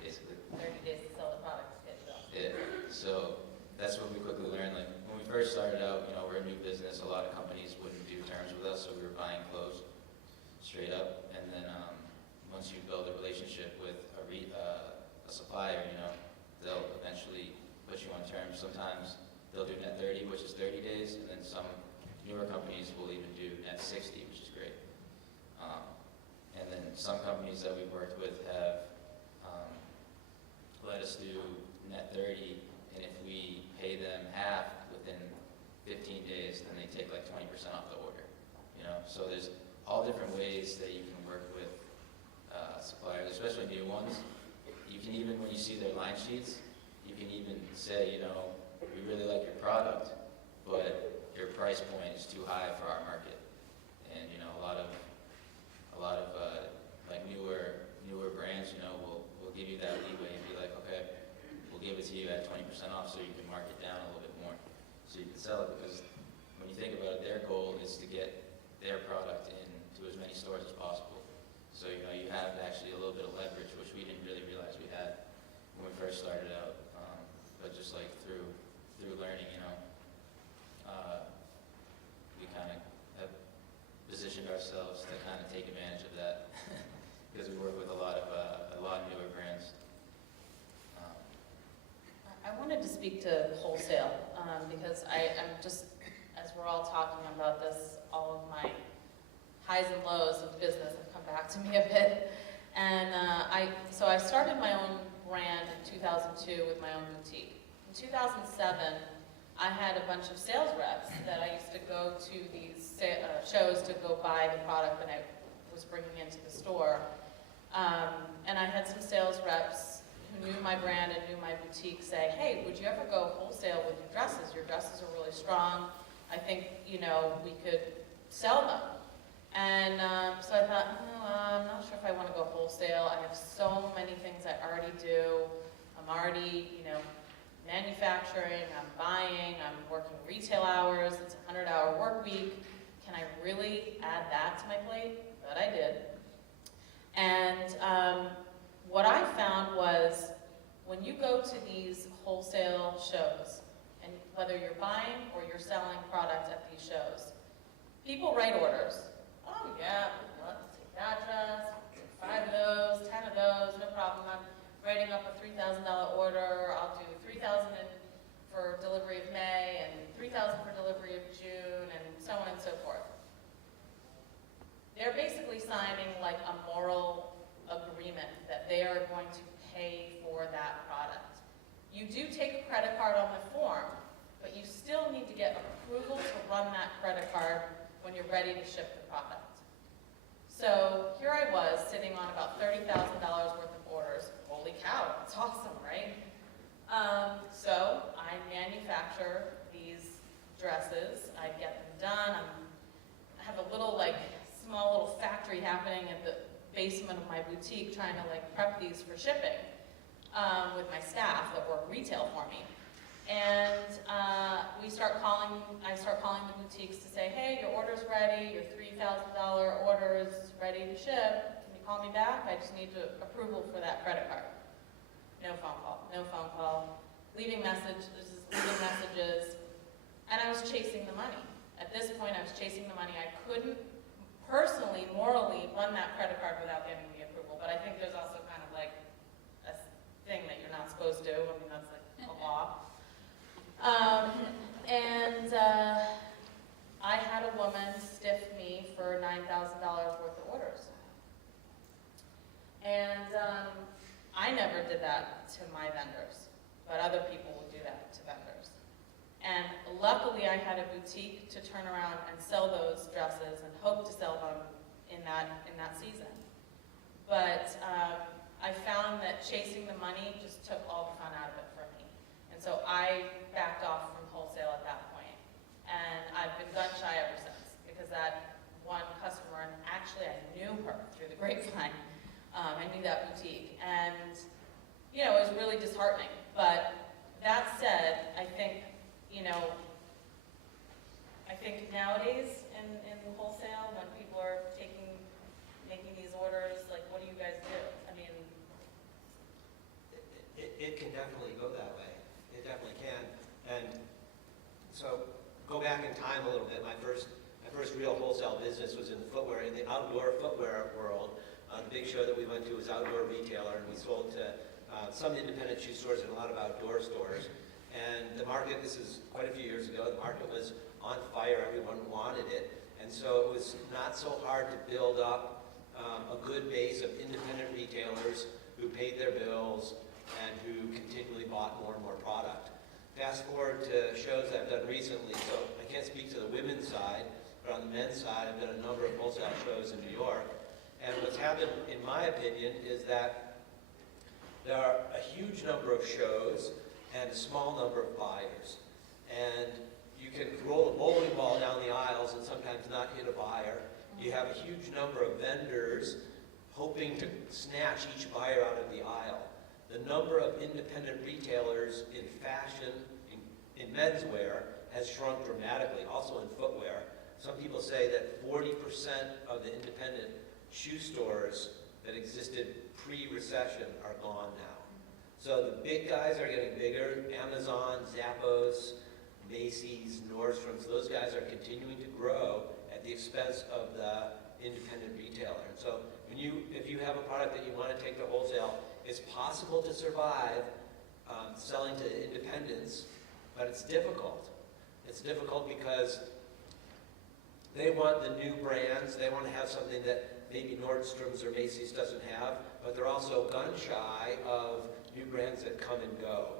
basically, 30 days to sell the product to pay the bill. yeah. So that's what we quickly learned. Like when we first started out, we're a new business. A lot of companies wouldn't do terms with us, so we were buying clothes straight up. And then once you build a relationship with a supplier, they'll eventually put you on terms. Sometimes they'll do net 30, which is 30 days, and then some newer companies will even do net 60, which is great. And then some companies that we've worked with have let us do net 30, and if we pay them half within 15 days, then they take like 20% off the order. So there's all different ways that you can work with suppliers, especially new ones. You can even, when you see their line sheets, you can even say, we really like your product, but your price point is too high for our market. And a lot of like newer brands, will give you that leeway and be like, okay, we'll give it to you at 20% off, so you can mark it down a little bit more, so you can sell it. Because when you think about it, their goal is to get their product into as many stores as possible. So you have actually a little bit of leverage, which we didn't really realize we had when we first started out. But just like through learning, we kind of have positioned ourselves to kind of take advantage of that because we work with a lot of newer brands. I wanted to speak to wholesale because I'm just, as we're all talking about this, all of my highs and lows of business have come back to me a bit. And so I started my own brand in 2002 with my own boutique. In 2007, I had a bunch of sales reps that I used to go to these shows to go buy the product that I was bringing into the store. And I had some sales reps who knew my brand and knew my boutique say, hey, would you ever go wholesale with your dresses? Your dresses are really strong. I think, we could sell them. And so I thought, I'm not sure if I want to go wholesale. I have so many things I already do. I'm already, manufacturing, I'm buying, I'm working retail hours. It's a 100-hour work week. Can I really add that to my plate? But I did. And you're buying or you're selling product at these shows. People write orders. Oh yeah, let's take that dress, take 5 of those, 10 of those, no problem. I'm writing up a $3,000 order. I'll do 3,000 for delivery of May and 3,000 for delivery of June, and so on and so forth. They're basically signing like a moral agreement that they are going to pay for that product. You do take a credit card on the form, but you still need to get approval to run that credit card when you're ready to ship the product. So here I was sitting on about $30,000 worth of orders. Holy cow, that's awesome, right? So I manufacture these dresses. I get them done. I have a little small little factory happening at the basement of my boutique trying to prep these for shipping with my staff that work retail for me. And I start calling the boutiques to say, hey, your order's ready, your $3,000 order is ready to ship. Can you call me back? I just need approval for that credit card. No phone call, no phone call. Leaving messages, and I was chasing the money. At this point, I was chasing the money. I couldn't personally, morally, run that credit card without getting the approval, but I think there's also kind of a thing that you're not supposed to. I mean, that's a law. I had a woman stiff me for $9,000 worth of orders. And I never did that to my vendors, but other people will do that to vendors. And luckily I had a boutique to turn around and sell those dresses and hope to sell them in that season. But I found that chasing the money just took all the fun out of it for me. And so I backed off from wholesale at that point. And I've been gun shy ever since, because that one customer, and actually I knew her through the grapevine. I knew that boutique, and it was really disheartening. But that said, I think nowadays in wholesale, when people are making these orders, what do you guys do? I mean, it can definitely go that way. It definitely can. And so go back in time a little bit. My first real wholesale business was in the outdoor footwear world. The big show that we went to was Outdoor Retailer, and we sold to some independent shoe stores and a lot of outdoor stores. And the market, this is quite a few years ago, the market was on fire. Everyone wanted it. And so it was not so hard to build up a good base of independent retailers who paid their bills and who continually bought more and more product. Fast forward to shows I've done recently, so I can't speak to the women's side, but on the men's side, I've done a number of wholesale shows in New York. And what's happened, in my opinion, is that there are a huge number of shows and a small number of buyers. And you can roll a bowling ball down the aisles and sometimes not hit a buyer. You have a huge number of vendors hoping to snatch each buyer out of the aisle. The number of independent retailers in fashion, in menswear, has shrunk dramatically, also in footwear. Some people say that 40% of the independent shoe stores that existed pre-recession are gone now. So the big guys are getting bigger. Amazon, Zappos, Macy's, Nordstrom's, those guys are continuing to grow at the expense of the independent retailer. And so if you have a product that you want to take to wholesale, it's possible to survive selling to independents, but it's difficult. It's difficult because they want the new brands. They want to have something that maybe Nordstrom's or Macy's doesn't have, but they're also gun shy of new brands that come and go.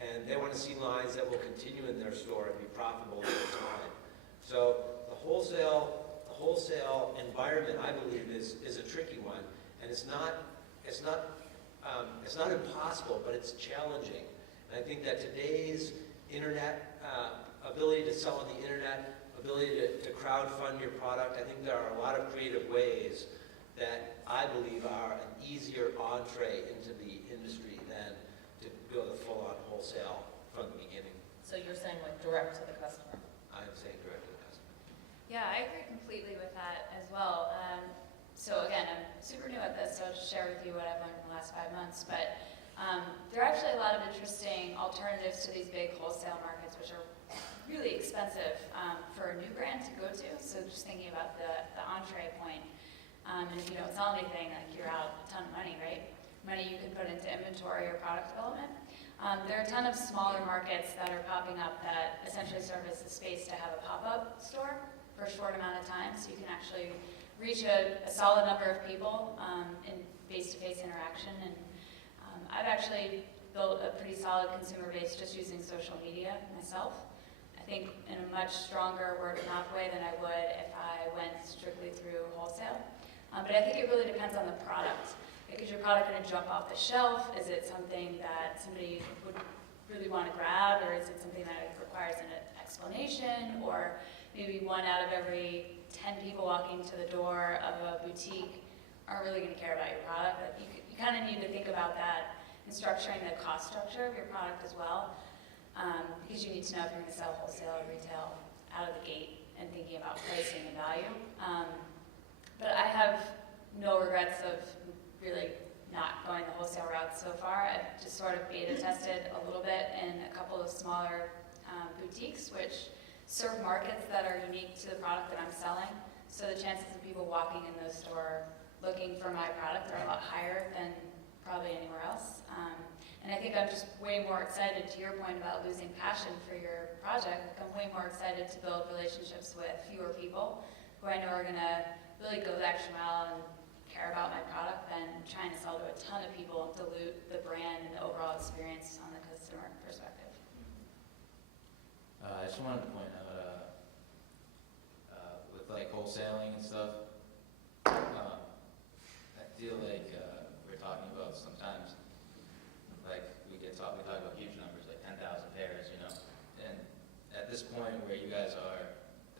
And they want to see lines that will continue in their store and be profitable over time. So the wholesale environment, I believe, is a tricky one, and it's not impossible, but it's challenging. And I think that today's internet ability to sell on the internet, ability to crowdfund your product, I think there are a lot of creative ways that I believe are an easier entree into the industry than to go the full-on wholesale from the beginning. so you're saying direct to the customer? I'm saying direct to the customer. Yeah, I agree completely with that as well. So again, I'm super new at this, so I'll just share with you what I've learned in the last 5 months. But there are actually a lot of interesting alternatives to these big wholesale markets, which are really expensive for a new brand to go to. So just thinking about the entree point, and if you don't sell anything, like you're out a ton of money, right? Money you can put into inventory or product development. There are a ton of smaller markets that are popping up that essentially serve as a space to have a pop-up store for a short amount of time, so you can actually reach a solid number of people in face-to-face interaction. And I've actually built a pretty solid consumer base just using social media myself. I think in a much stronger word-of-mouth way than I would if I went strictly through wholesale. But I think it really depends on the product. Like, is your product going to jump off the shelf? Is it something that somebody would really want to grab, or is it something that requires an explanation, or maybe 1 out of every 10 people walking to the door of a boutique aren't really going to care about your product? But you kind of need to think about that and structuring the cost structure of your product as well, because you need to know if you're going to sell wholesale or retail out of the gate and thinking about pricing and value. But I have no regrets of really not going the wholesale route so far. I've just sort of beta tested a little bit in a couple of smaller boutiques, which serve markets that are unique to the product that I'm selling. So the chances of people walking in the store looking for my product are a lot higher than probably anywhere else. And I think I'm just way more excited, to your point about losing passion for your project, I'm way more excited to build relationships with fewer people who I know are going to really go the extra mile and care about my product than trying to sell to a ton of people and dilute the brand and the overall experience on the customer perspective. I just wanted to point out, with like wholesaling and stuff, I feel like we're talking about sometimes, like we talk about huge numbers, like 10,000 pairs, you know. And at this point where you guys are,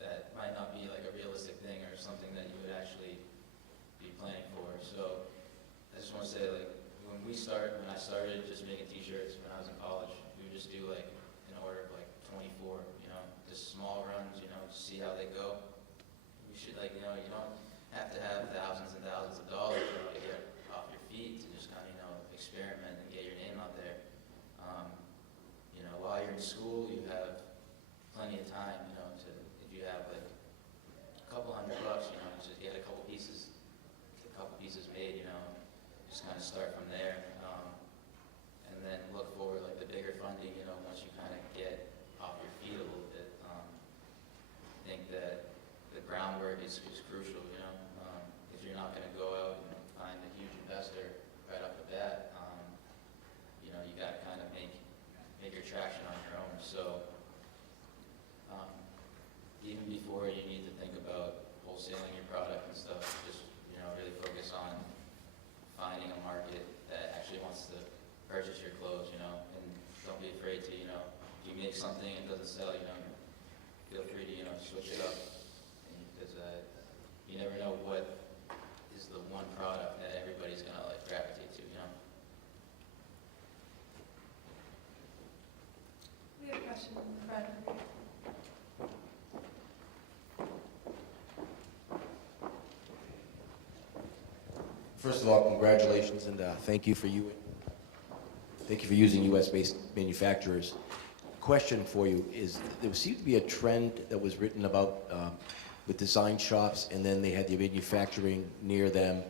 that might not be like a realistic thing or something that you would actually be planning for. So I just want to say, like, when I started just making t-shirts when I was in college, we would just do like an order of like 24, you know, just small runs, you know, just see how they go. We should, like, you know, you don't have to have thousands and thousands of dollars in order to get off your feet to just kind of, you know, experiment and get your name out there. You know, while you're in school, you have plenty of time, you know, to, if you have like a couple $100, you know, just get a couple pieces made, you know, just kind of start from there, and then look for like the bigger funding, you know, once you kind of get off your feet a little bit. I think that the groundwork is crucial, you know. If you're not going to go out and find a huge investor right off the bat, you know, you got to kind of make your traction on your own. So even before you need to think about wholesaling your product and stuff, just, you know, really focus on finding a market that actually wants to purchase your clothes, you know, and don't be afraid to, you know, if you make something and it doesn't sell, you know, feel free to, you know, switch it up, because you never know what is the one product that everybody's gonna like gravitate to, you know. We have a question from Fred. First of all, congratulations and thank you for using U.S.-based manufacturers. Question for you is: there seemed to be a trend that was written about with design shops, and then they had the manufacturing near them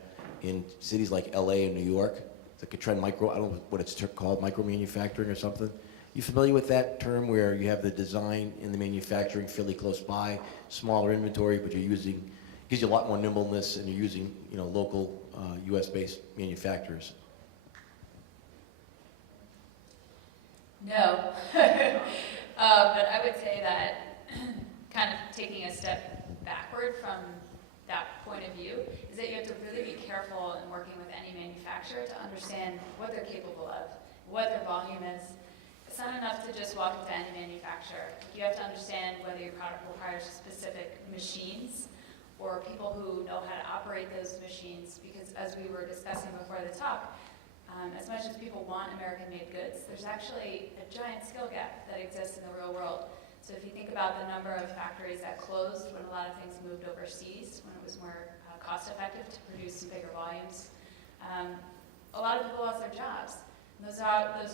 in cities like L.A. and New York. It's like a trend, I don't know what it's called, micro manufacturing or something. You familiar with that term, where you have the design and the manufacturing fairly close by, smaller inventory, but gives you a lot more nimbleness, and you're using, you know, local U.S.-based manufacturers? No, but I would say that kind of taking a step backward from that point of view is that you have to really be careful in working with any manufacturer to understand what they're capable of, what their volume is. It's not enough to just walk into any manufacturer. You have to understand whether your product requires specific machines or people who know how to operate those machines, because as we were discussing before the talk, as much as people want American-made goods, there's actually a giant skill gap that exists in the real world. So if you think about the number of factories that closed when a lot of things moved overseas, when it was more cost-effective to produce bigger volumes, a lot of people lost their jobs. And those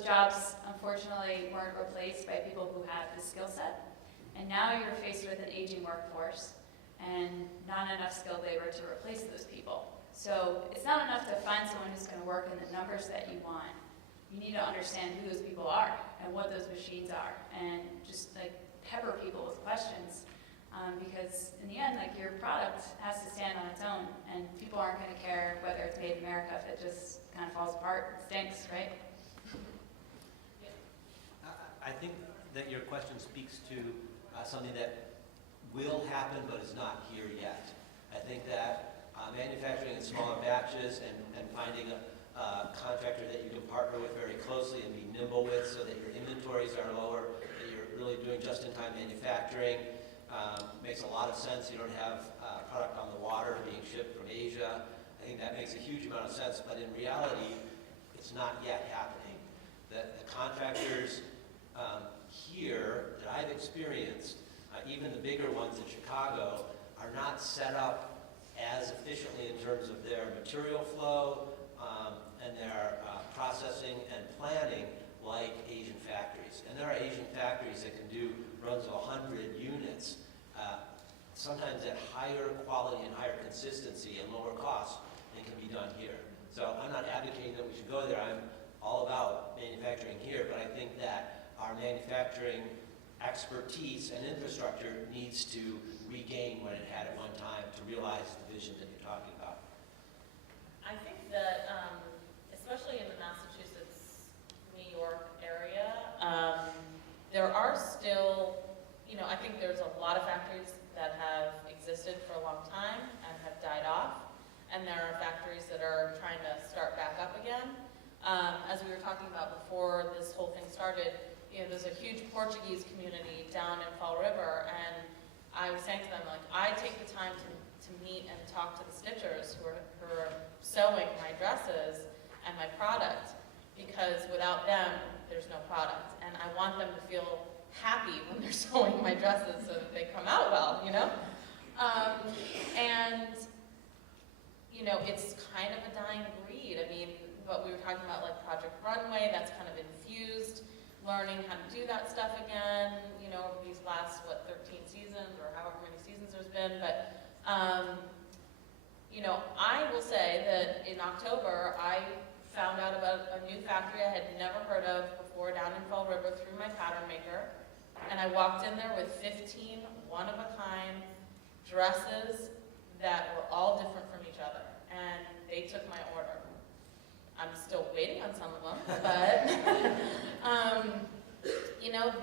jobs, unfortunately, weren't replaced by people who had the skill set. And now you're faced with an aging workforce and not enough skilled labor to replace those people. So it's not enough to find someone who's going to work in the numbers that you want. You need to understand who those people are and what those machines are, and just like pepper people with questions. Because in the end, like, your product has to stand on its own, and people aren't going to care whether it's made in America if it just kind of falls apart and stinks, right? I think that your question speaks to something that will happen but is not here yet. I think that manufacturing in smaller batches and finding a contractor that you can partner with very closely and be nimble with so that your inventories are lower, that you're really doing just-in-time manufacturing, makes a lot of sense. You don't have product on the water being shipped from Asia. I think that makes a huge amount of sense, but in reality, it's not yet happening. The contractors here that I've experienced, even the bigger ones in Chicago, are not set up as efficiently in terms of their material flow and their processing and planning like Asian factories. And there are Asian factories that can do runs of 100 units, sometimes at higher quality and higher consistency and lower cost than can be done here. So I'm not advocating that we should go there. I'm all about manufacturing here, but I think that our manufacturing expertise and infrastructure needs to regain what it had at one time to realize the vision that you're talking about. I think that, especially in the Massachusetts, New York area, there are still, I think there's a lot of factories that have existed for a long time and have died off, and there are factories that are trying to start back up again. As we were talking about before this whole thing started, there's a huge Portuguese community down in Fall River, and I was saying to them, like, I take the time to meet and talk to the stitchers who are sewing my dresses and my product, because without them, there's no product. And I want them to feel happy when they're sewing my dresses so that they come out well, And, it's kind of a dying breed. I mean, what we were talking about, like Project Runway, that's kind of infused learning how to do that stuff again, over these last, 13 seasons or however many seasons there's been. But, I will say that in October, I found out about a new factory I had never heard of before down in Fall River through my pattern maker. And I walked in there with 15 one-of-a-kind dresses that were all different from each other. And they took my order. I'm still waiting on some of them, but,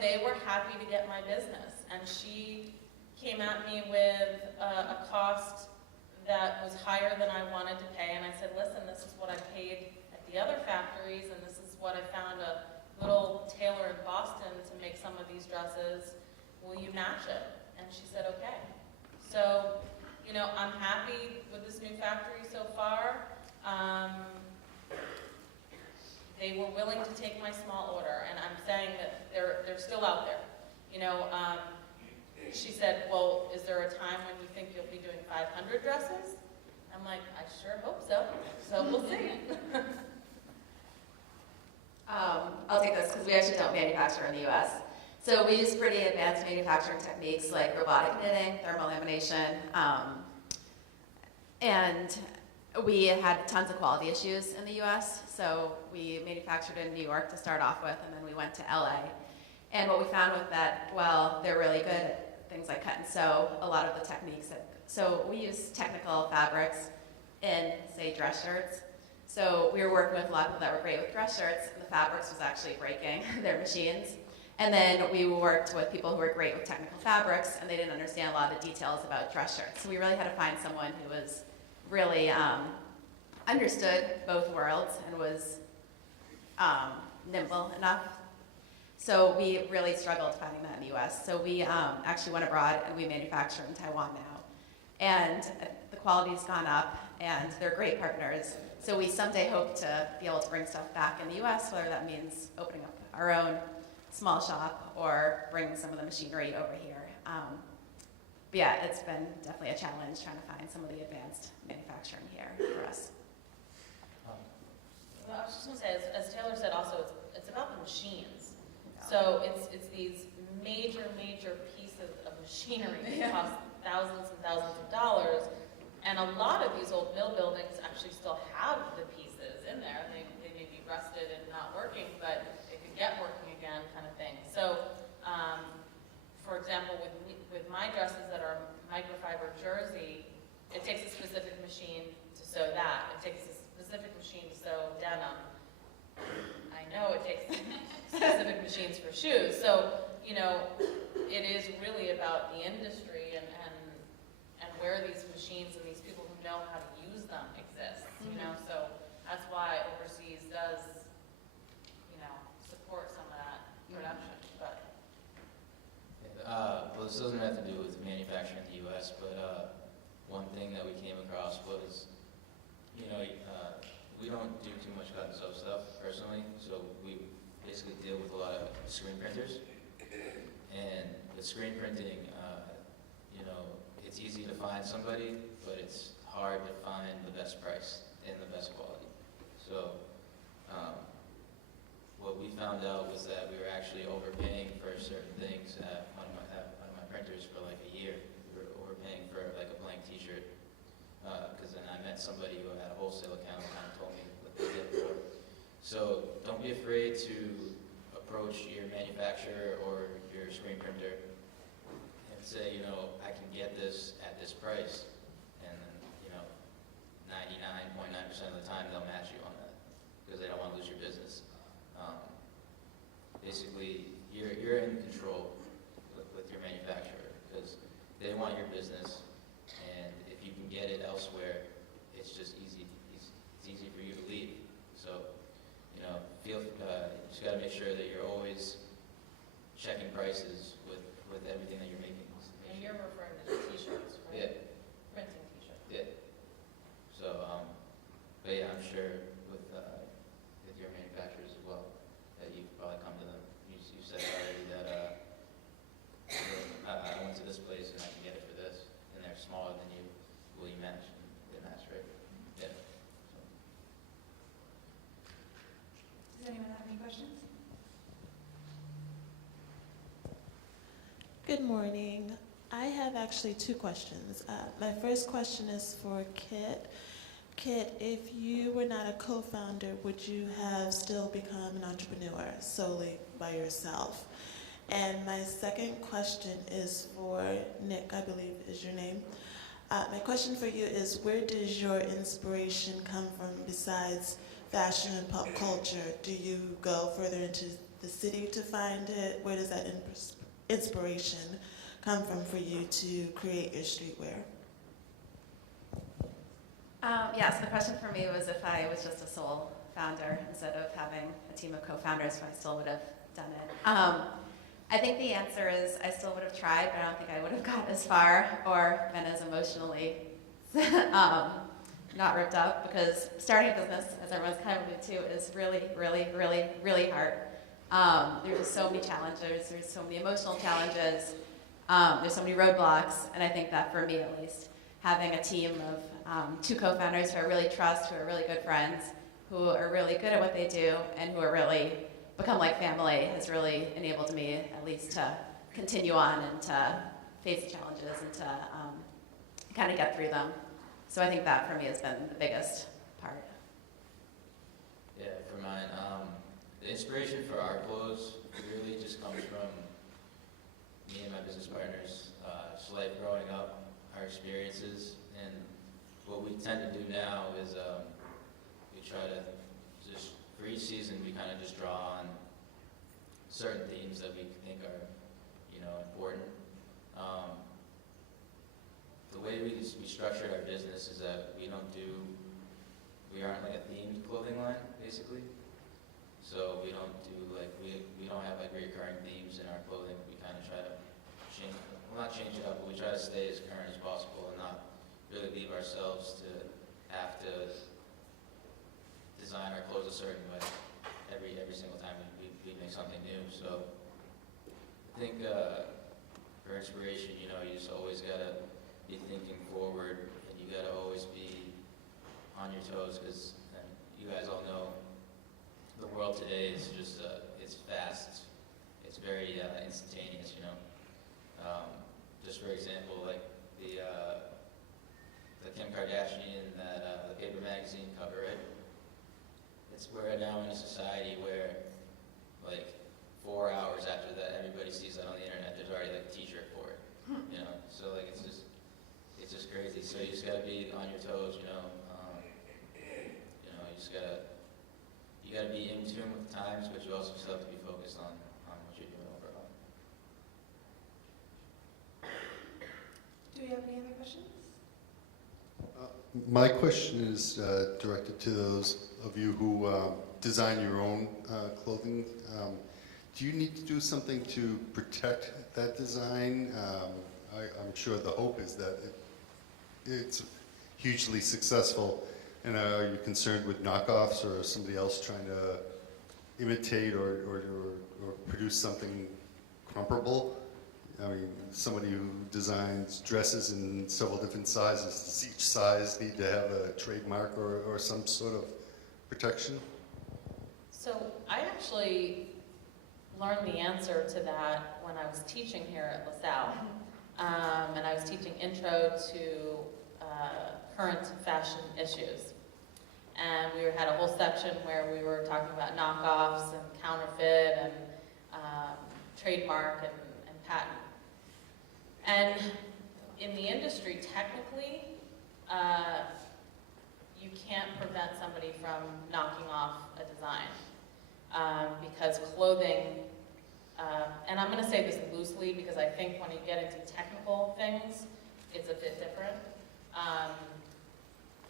they were happy to get my business. And she came at me with a cost that was higher than I wanted to pay. And I said, listen, this is what I paid at the other factories, and this is what I found a little tailor in Boston to make some of these dresses. Will you match it? And she said, okay. So, I'm happy with this new factory so far. They were willing to take my small order, and I'm saying that they're still out there. She said, well, is there a time when you think you'll be doing 500 dresses? I'm like, I sure hope so. So we'll see. I'll take this because we actually don't manufacture in the U.S. So we use pretty advanced manufacturing techniques like robotic knitting, thermal lamination, and we had tons of quality issues in the U.S. So we manufactured in New York to start off with, and then we went to L.A. And what we found was that, well, they're really good at things like cut and sew, a lot of the techniques. So we use technical fabrics in, say, dress shirts. So we were working with a lot of people that were great with dress shirts, and the fabrics was actually breaking their machines. And then we worked with people who were great with technical fabrics, and they didn't understand a lot of the details about dress shirts. So we really had to find someone who was really understood both worlds and was nimble enough. So we really struggled finding that in the U.S. So we actually went abroad, and we manufacture in Taiwan now. And the quality's gone up, and they're great partners. So we someday hope to be able to bring stuff back in the U.S., whether that means opening up our own small shop or bringing some of the machinery over here. But yeah, it's been definitely a challenge trying to find some of the advanced manufacturing here for us. Well, I was just going to say, as Taylor said also, it's about the machines. So it's these major pieces machinery that costs thousands and thousands of dollars. And a lot of these old mill buildings actually still have the pieces in there. They may be rusted and not working, but they could get working again, kind of thing. So, for example, with my dresses that are microfiber jersey, it takes a specific machine to sew that. It takes a specific machine to sew denim. I know it takes specific machines for shoes. So, you know, it is really about the industry and where these machines and these people who know how to use them exist, you know, so that's why overseas does, you know, support some of that production, but. Well, this doesn't have to do with manufacturing in the U.S., but one thing that we came across was, you know, we don't do too much cut and sew stuff personally, so we basically deal with a lot of screen printers. And with screen printing, you know, it's easy to find somebody, but it's hard to find the best price and the best quality. So what we found out was that we were actually overpaying for certain things at one of my printers for like a year. We were overpaying for like a blank t-shirt, because then I met somebody who had a wholesale account and kind of told me what they did for. So don't be afraid to approach your manufacturer or your screen printer and say, you know, I can get this at this price, and then, you know, 99.9% of the time they'll match you on that because they don't want to lose your business. Basically, you're in control with your manufacturer because they want your business, and if you can get it elsewhere, it's just easy. It's easy for you to leave. So, you know, you just got to make sure that you're always checking prices with everything that you're making. And you're referring to t-shirts, right? Yeah. Printing t-shirts. Yeah. So, but yeah, I'm sure with your manufacturers as well, that you've probably come to them. You said already that I went to this place and I can get it for this, and they're smaller than you. Will you match? And they match, right? Yeah. So. Does anyone have any questions? Good morning. I have actually two questions. My first question is for Kit. Kit, if you were not a co-founder, would you have still become an entrepreneur solely by yourself? And my second question is for Nick, I believe is your name. My question for you is, where does your inspiration come from besides fashion and pop culture? Do you go further into the city to find it? Where does that inspiration come from for you to create your streetwear? Yes, the question for me was if I was just a sole founder instead of having a team of co-founders, so I still would have done it. I think the answer is I still would have tried, but I don't think I would have gotten as far or been as emotionally not ripped up, because starting a business, as everyone's kind of alluded to, is really, really, really, really hard. There's just so many challenges, there's so many emotional challenges, there's so many roadblocks, and I think that for me at least, having a team of two co-founders who I really trust, who are really good friends, who are really good at what they do, and who are really become like family has really enabled me at least to continue on and to face the challenges and to kind of get through them. So I think that for me has been the biggest part. Yeah, for mine, the inspiration for our clothes really just comes from me and my business partners, just life growing up, our experiences, and what we tend to do now is we try to just, for each season, we kind of just draw on certain themes that we think are, you know, important. The way we structured our business is that we aren't like a themed clothing line, basically. So we don't do like, we don't have like recurring themes in our clothing. We kind of try to change, well, not change it up, but we try to stay as current as possible and not really leave ourselves to have to design our clothes a certain way every single time we make something new. So I think for inspiration, you know, you just always gotta be thinking forward, and you gotta always be on your toes, because you guys all know the world today is just it's fast, it's very instantaneous, you know. just for example, like the Kim Kardashian, that the paper magazine cover, right? We're now in a society where, like, 4 hours after that, everybody sees that on the internet. There's already like a T-shirt for it, you know. So like it's just crazy. So you just gotta be on your toes, you know. You gotta be in tune with the times, but you also still have to be focused on what you're doing overall. Do we have any other questions? My question is directed to those of you who design your own clothing. Do you need to do something to protect that design? I'm sure the hope is that it's hugely successful. And are you concerned with knockoffs or somebody else trying to imitate or produce something comparable? I mean, somebody who designs dresses in several different sizes, does each size need to have a trademark or some sort of protection? So I actually learned the answer to that when I was teaching here at Lasell. And I was teaching intro to current fashion issues. And we had a whole section where we were talking about knockoffs and counterfeit and trademark and patent. And in the industry, technically, you can't prevent somebody from knocking off a design because clothing, and I'm going to say this loosely because I think when you get into technical things, it's a bit different.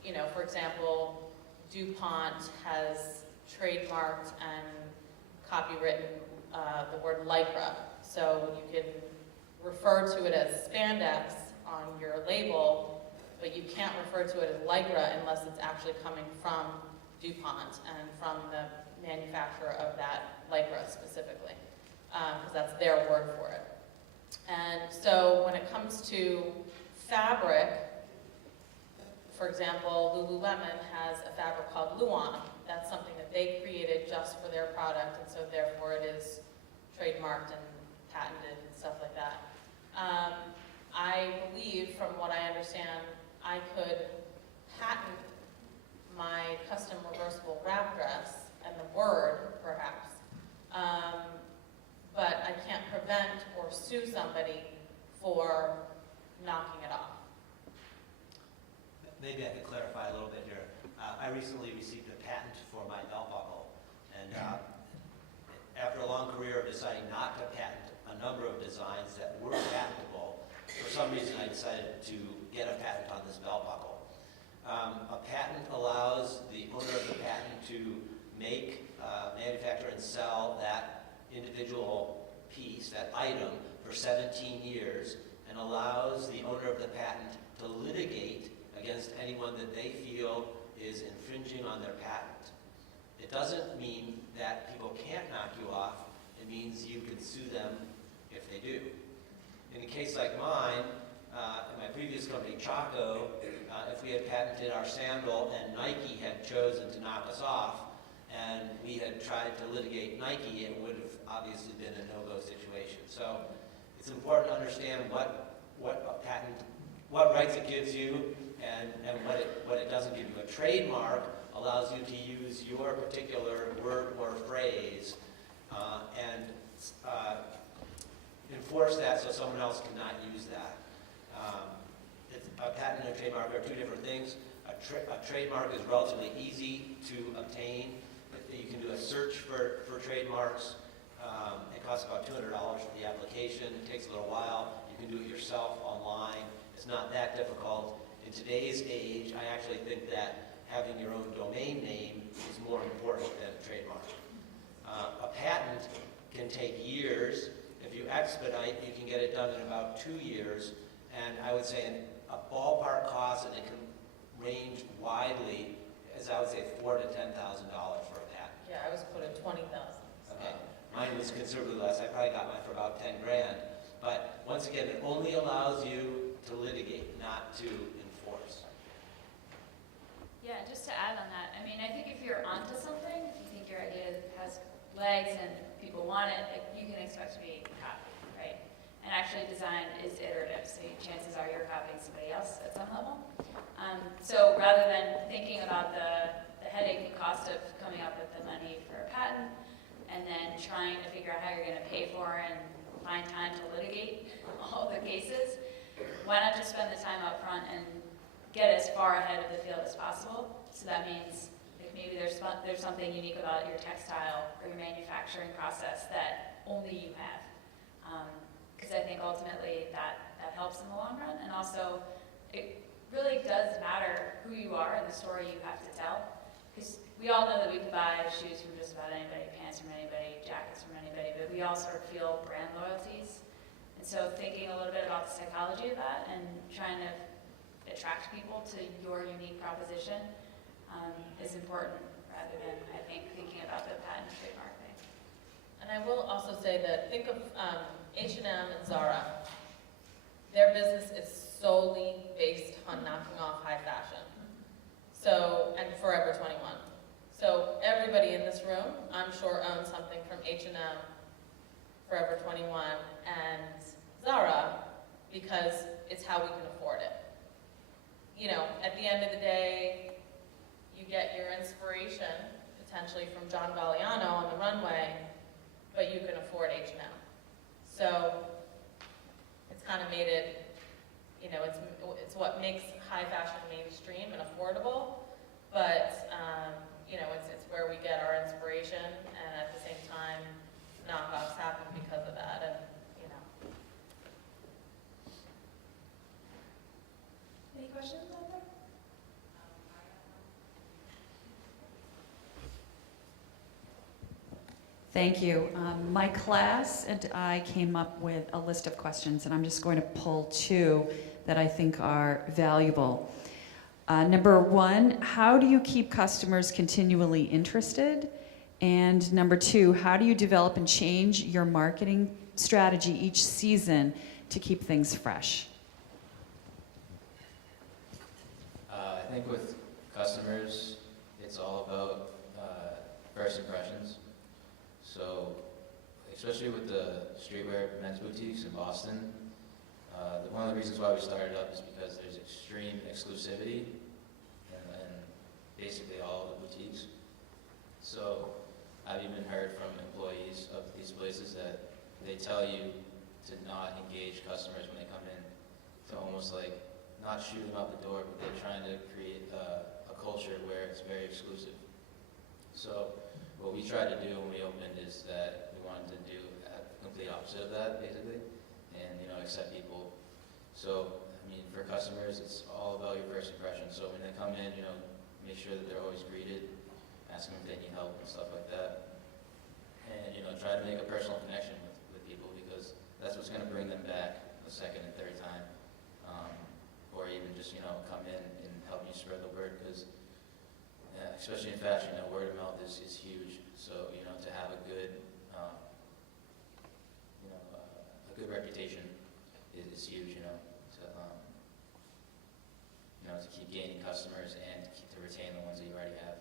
You know, for example, DuPont has trademarked and copywritten the word lycra. So you can refer to it as spandex on your label, but you can't refer to it as lycra unless it's actually coming from DuPont and from the manufacturer of that lycra specifically, because that's their word for it. And so when it comes to fabric, for example, Lululemon has a fabric called Luon. That's something that they created just for their product, and so therefore it is trademarked and patented and stuff like that. I believe, from what I understand, I could patent my custom reversible wrap dress and the word, perhaps, but I can't prevent or sue somebody for knocking it off. Maybe I could clarify a little bit here. I recently received a patent for my belt buckle, and after a long career of deciding not to patent a number of designs that were patentable, for some reason I decided to get a patent on this belt buckle. A patent allows the owner of the patent to make, manufacture, and sell that individual piece, that item, for 17 years, and allows the owner of the patent to litigate against anyone that they feel is infringing on their patent. It doesn't mean that people can't knock you off. It means you can sue them if they do. In a case like mine, in my previous company, Chaco, if we had patented our sandal and Nike had chosen to knock us off, and we had tried to litigate Nike, it would have obviously been a no-go situation. So it's important to understand what a patent, what rights it gives you, and what it doesn't give you. A trademark allows you to use your particular word or phrase and enforce that so someone else cannot use that. A patent and a trademark are two different things. A trademark is relatively easy to obtain. You can do a search for trademarks. It costs about $200 for the application. It takes a little while. You can do it yourself online. It's not that difficult. In today's age, I actually think that having your own domain name is more important than a trademark. A patent can take years. If you expedite, you can get it done in about 2 years. And I would say a ballpark cost, and it can range widely, as I would say $4,000 to $10,000 for a patent. Yeah, I was put at 20,000. Okay. Mine was considerably less. I probably got mine for about 10 grand. But once again, it only allows you to litigate, not to enforce. Yeah, just to add on that, I mean, I think if you're onto something, if you think your idea has legs and people want it, like, you can expect to be copied, right? And actually design is iterative, so chances are you're copying somebody else at some level. So rather than thinking about the headache and cost of coming up with the money for a patent, and then trying to figure out how you're going to pay for it and find time to litigate all the cases, why not just spend the time up front and get as far ahead of the field as possible? So that means like maybe there's something unique about your textile or your manufacturing process that only you have. Because I think ultimately that helps in the long run, and also it really does matter who you are and the story you have to tell. Because we all know that we can buy shoes from just about anybody, pants from anybody, jackets from anybody, but we all sort of feel brand loyalties. And so thinking a little bit about the psychology of that and trying to attract people to your unique proposition is important, rather than, I think, thinking about the patent and trademark thing. And I will also say that, think of H&M and Zara. Their business is solely based on knocking off high fashion. So, and Forever 21. So everybody in this room, I'm sure, owns something from H&M, Forever 21, and Zara, because it's how we can afford it. You know, at the end of the day, you get your inspiration, potentially from John Galliano on the runway, but you can afford H&M. So it's kind of made it, you know, it's what makes high fashion mainstream and affordable, but you know, it's where we get our inspiration, and at the same time, knockoffs happen because of that, and you know. Any questions out there? Thank you. My class and I came up with a list of questions, and I'm just going to pull two that I think are valuable. Number one, how do you keep customers continually interested? And number two, how do you develop and change your marketing strategy each season to keep things fresh? I think with customers, it's all about first impressions. So, especially with the streetwear men's boutiques in Boston, one of the reasons why we started up is because there's extreme exclusivity in basically all of the boutiques. So, I've even heard from employees of these places that they tell you to not engage customers when they come in, to almost like not shoot them out the door, but they're trying to create a culture where it's very exclusive. So what we tried to do when we opened is that we wanted to do the complete opposite of that, basically, and accept people. So I mean, for customers, it's all about your first impression. So when they come in, make sure that they're always greeted, ask them if they need help and stuff like that, and try to make a personal connection with people, because that's what's going to bring them back the second and third time, or even just come in and help you spread the word, because especially in fashion, word of mouth is huge. So to have a good a good reputation is huge. To keep gaining customers and to retain the ones that you already have.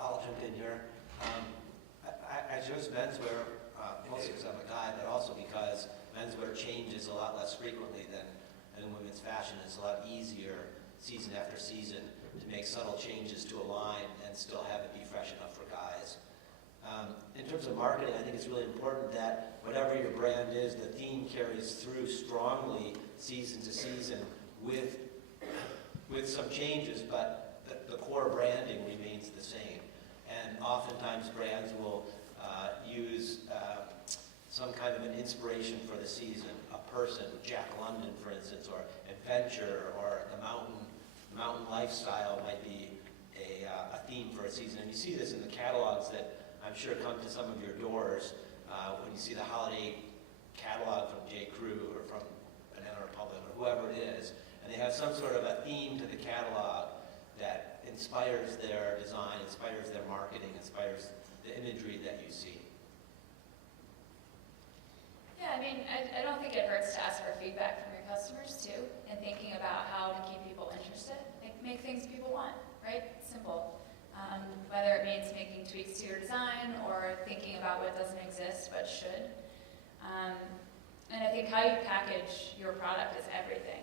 I'll jump in here. I chose menswear mostly because I'm a guy, but also because menswear changes a lot less frequently than women's fashion. It's a lot easier season after season to make subtle changes to a line and still have it be fresh enough for guys. In terms of marketing, I think it's really important that whatever your brand is, the theme carries through strongly season to season with some changes, but the core branding remains the same. And oftentimes brands will use some kind of an inspiration for the season, a person, Jack London, for instance, or adventure, or the mountain lifestyle might be a theme for a season. And you see this in the catalogs that I'm sure come to some of your doors when you see the holiday catalog from J. Crew or from Banana Republic or whoever it is, and they have some sort of a theme to the catalog that inspires their design, inspires their marketing, inspires the imagery that you see. Yeah, I mean, I don't think it hurts to ask for feedback from your customers too, and thinking about how to keep people interested. Make things people want, right? Simple. Whether it means making tweaks to your design or thinking about what doesn't exist but should. And I think how you package your product is everything.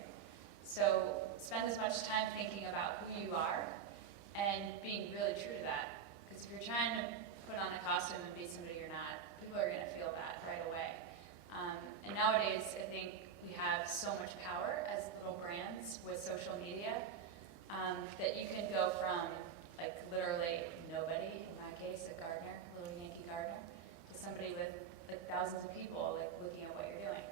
So spend as much time thinking about who you are and being really true to that. Because if you're trying to put on a costume and be somebody you're not, people are going to feel that right away. And nowadays, I think we have so much power as little brands with social media that you can go from like literally nobody, in my case, a gardener, a little Yankee gardener, to somebody with like thousands of people like looking at what you're doing.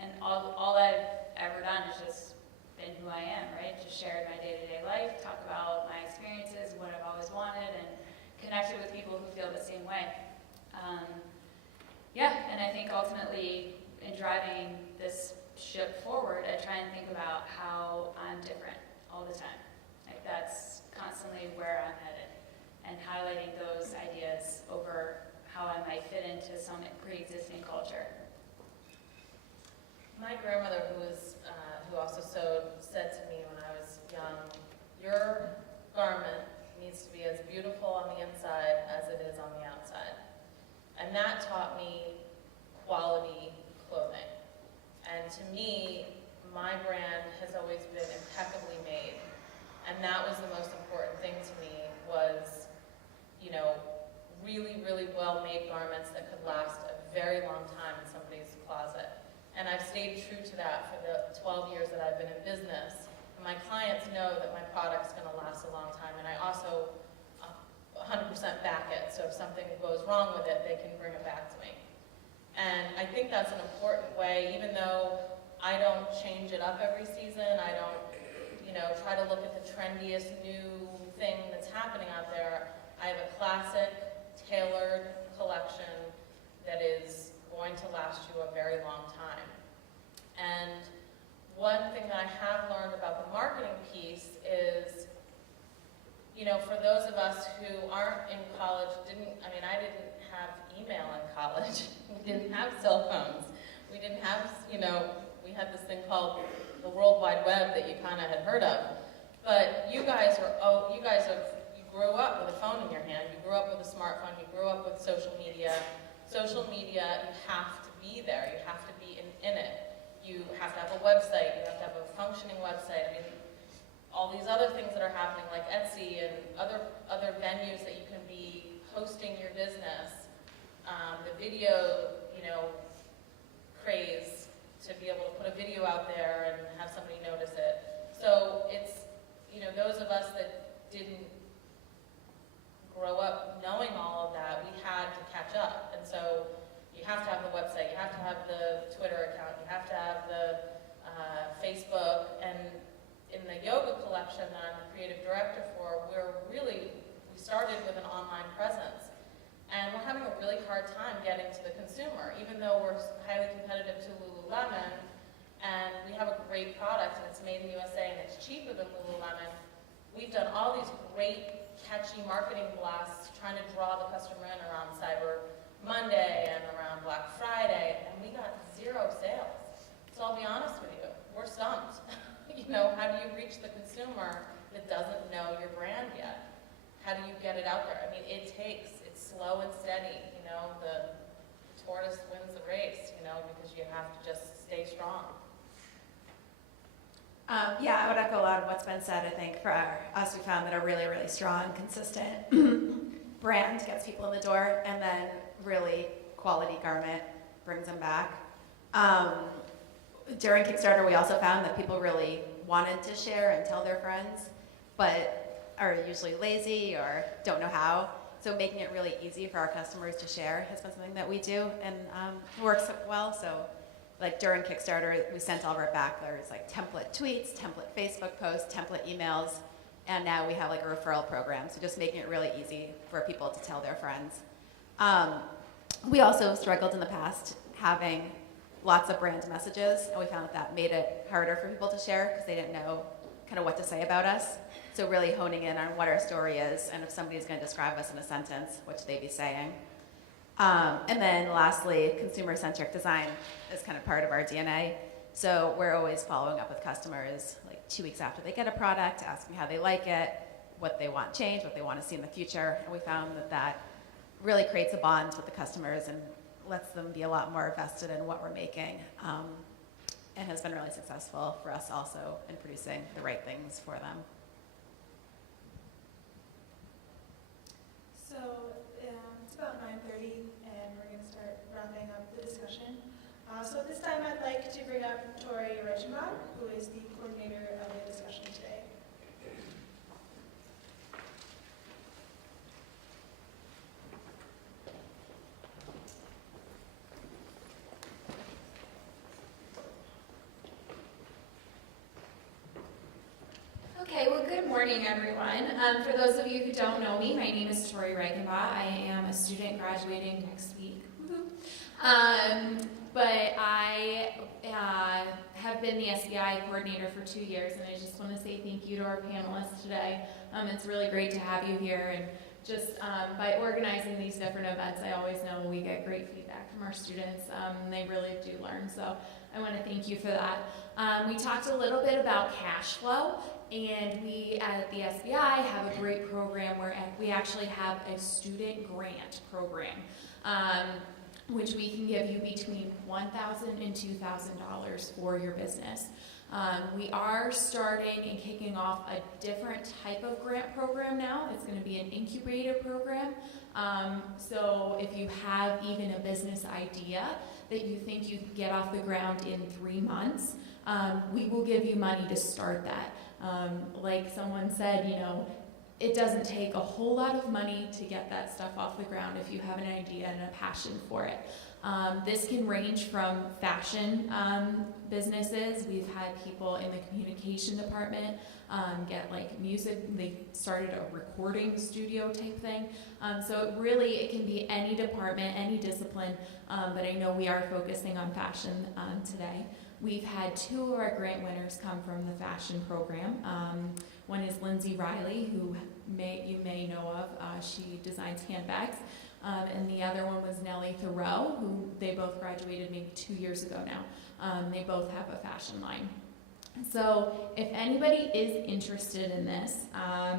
And all I've ever done is just been who I am, right? Just shared my day-to-day life, talk about my experiences, what I've always wanted, and connected with people who feel the same way. And I think ultimately in driving this ship forward, I try and think about how I'm different all the time. Like that's constantly where I'm headed, and highlighting those ideas over how I might fit into some pre-existing culture. My grandmother, who also sewed, said to me when I was young, your garment needs to be as beautiful on the inside as it is on the outside. And that taught me quality clothing. And to me, my brand has always been impeccably made. And that was the most important thing to me was, really, really well-made garments that could last a very long time in somebody's closet. And I've stayed true to that for the 12 years that I've been in business. And my clients know that my product's going to last a long time, and I also 100% back it. So if something goes wrong with it, they can bring it back to me. And I think that's an important way, even though I don't change it up every season. I don't, try to look at the trendiest new thing that's happening out there. I have a classic, tailored collection that is going to last you a very long time. And one thing that I have learned about the marketing piece is, for those of us who aren't in college, I didn't have email in college. We didn't have cell phones. We didn't have, we had this thing called the World Wide Web that you kind of had heard of. But you grew up with a phone in your hand. You grew up with a smartphone. You grew up with social media. Social media, you have to be there. You have to be in it. You have to have a website. You have to have a functioning website. I mean, all these other things that are happening, like Etsy and other venues that you can be hosting your business. The video, craze to be able to put a video out there and have somebody notice it. So it's, those of us that didn't grow up knowing all of that, we had to catch up. And so you have to have the website, you have to have the Twitter account, you have to have the Facebook. And in the yoga collection that I'm the creative director for, we started with an online presence. And we're having a really hard time getting to the consumer, even though we're highly competitive to Lululemon, and we have a great product, and it's made in the USA, and it's cheaper than Lululemon. We've done all these great, catchy marketing blasts trying to draw the customer in around Cyber Monday and around Black Friday, and we got 0 sales. So I'll be honest with you, we're stumped. How do you reach the consumer that doesn't know your brand yet? How do you get it out there? I mean, it's slow and steady, the tortoise wins the race, because you have to just stay strong. I would echo a lot of what's been said. I think for us, we found that a really, really strong, consistent brand gets people in the door, and then really quality garment brings them back. During Kickstarter, we also found that people really wanted to share and tell their friends, but are usually lazy or don't know how. So making it really easy for our customers to share has been something that we do and works well. So like during Kickstarter, we sent all of our backlers like template tweets, template Facebook posts, template emails, and now we have like a referral program. So just making it really easy for people to tell their friends. We also struggled in the past having lots of brand messages, and we found that made it harder for people to share because they didn't know kind of what to say about us. So really honing in on what our story is, and if somebody's going to describe us in a sentence, what should they be saying? And then lastly, consumer-centric design is kind of part of our DNA. So we're always following up with customers like 2 weeks after they get a product, asking how they like it, what they want change, what they want to see in the future. And we found that that really creates a bond with the customers and lets them be a lot more vested in what we're making, and has been really successful for us also in producing the right things for them. So it's about 9:30, and we're going to start wrapping up the discussion. So at this time, I'd like to bring up Tori Reichenbach, who is the coordinator of the discussion today. Okay, well, good morning, everyone. For those of you who don't know me, my name is Tori Reichenbach. I am a student graduating next week. But I have been the SBI coordinator for 2 years, and I just want to say thank you to our panelists today. It's really great to have you here, and just by organizing these different events, I always know we get great feedback from our students. They really do learn, so I want to thank you for that. We talked a little bit about cash flow, and we at the SBI have a great program where we actually have a student grant program, which we can give you between $1,000 and $2,000 for your business. We are starting and kicking off a different type of grant program now. It's going to be an incubator program. So if you have even a business idea that you think you can get off the ground in 3 months, we will give you money to start that. Like someone said, you know, it doesn't take a whole lot of money to get that stuff off the ground if you have an idea and a passion for it. This can range from fashion businesses. We've had people in the communication department get like music. They started a recording studio type thing. So it can be any department, any discipline, but I know we are focusing on fashion today. We've had 2 of our grant winners come from the fashion program. One is Lindsay Riley, who you may know of. She designs handbags. And the other one was Nellie Thoreau, who they both graduated maybe 2 years ago now. They both have a fashion line. So if anybody is interested in this, let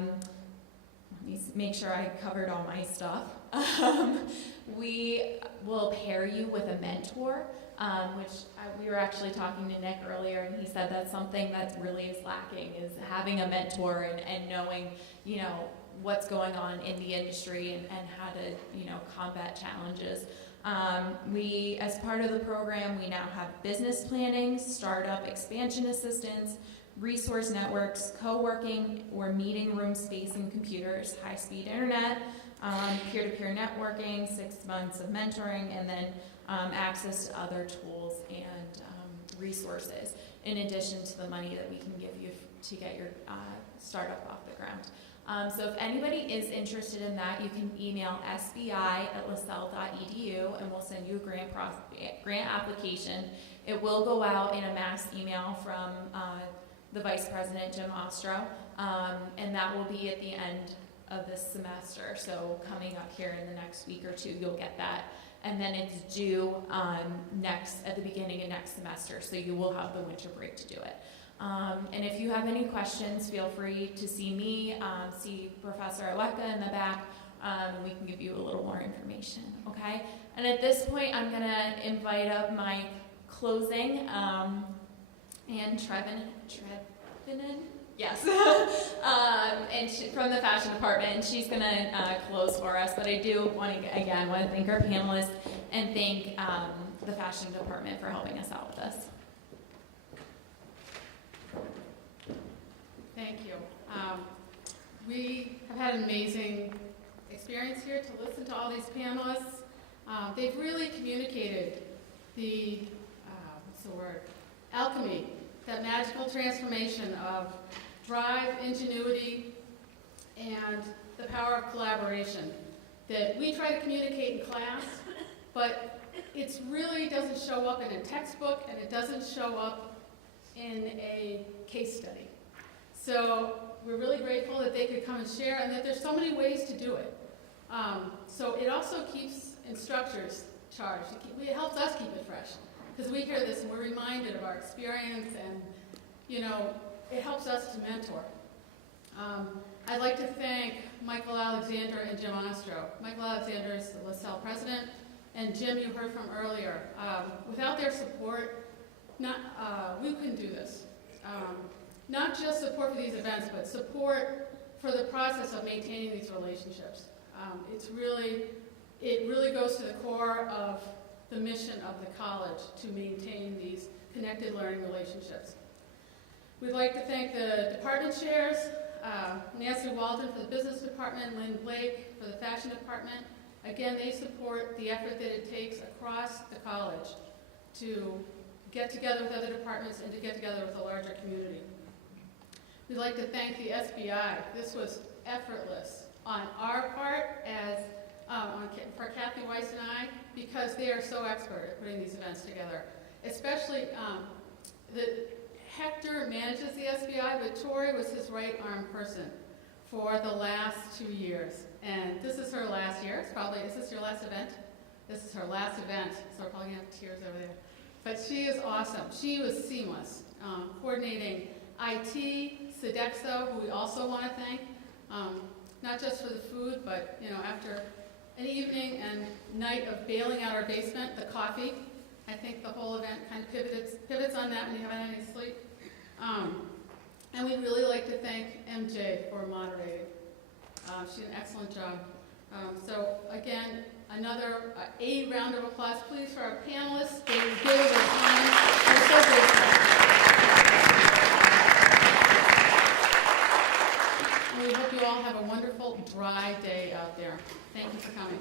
me make sure I covered all my stuff. We will pair you with a mentor, we were actually talking to Nick earlier, and he said that's something that really is lacking, is having a mentor and knowing, you know, what's going on in the industry and how to, you know, combat challenges. We, as part of the program, we now have business planning, startup expansion assistance, resource networks, co-working or meeting room space and computers, high-speed internet, peer-to-peer networking, 6 months of mentoring, and then access to other tools and resources, in addition to the money that we can give you to get your startup off the ground. So if anybody is interested in that, you can email sbi@lasell.edu, and we'll send you a grant application. It will go out in a mass email from the Vice President, Jim Ostro, and that will be at the end of this semester. So coming up here in the next week or 2, you'll get that. And then it's due at the beginning of next semester, so you will have the winter break to do it. And if you have any questions, feel free to see me, see Professor Aweka in the back, and we can give you a little more information, okay? And at this point, I'm gonna invite up my closing, and Trevinan? Yes, and from the fashion department, and she's gonna close for us. But I do want to thank our panelists and thank the fashion department for helping us out with this. Thank you. We have had an amazing experience here to listen to all these panelists. They've really communicated the, alchemy, that magical transformation of drive, ingenuity, and the power of collaboration that we try to communicate in class, but it really doesn't show up in a textbook, and it doesn't show up in a case study. So we're really grateful that they could come and share, and that there's so many ways to do it. So it also keeps instructors charged. It helps us keep it fresh, because we hear this and we're reminded of our experience, and, you know, it helps us to mentor. I'd like to thank Michael Alexander and Jim Ostro. Michael Alexander is the Lasell president, and Jim you heard from earlier. Without their support, we couldn't do this. Not just support for these events, but support for the process of maintaining these relationships. It really goes to the core of the mission of the college to maintain these connected learning relationships. We'd like to thank the department chairs, Nancy Walden for the business department, Lynn Blake for the fashion department. Again, they support the effort that it takes across the college to get together with other departments and to get together with a larger community. We'd like to thank the SBI. This was effortless on our part for Kathy Weiss and I, because they are so expert at putting these events together. Especially, Hector manages the SBI, but Tori was his right-arm person for the last 2 years. And this is her last year. Is this your last event? This is her last event, so we're probably going to have tears over there. But she is awesome. She was seamless, coordinating IT, Sodexo, who we also want to thank, not just for the food, but after an evening and night of bailing out our basement, the coffee. I think the whole event kind of pivots on that when you haven't had any sleep. And we'd really like to thank MJ for moderating. She did an excellent job. So again, another A round of applause, please, for our panelists. They gave their time. We're so grateful. And we hope you all have a wonderful dry day out there. Thank you for coming.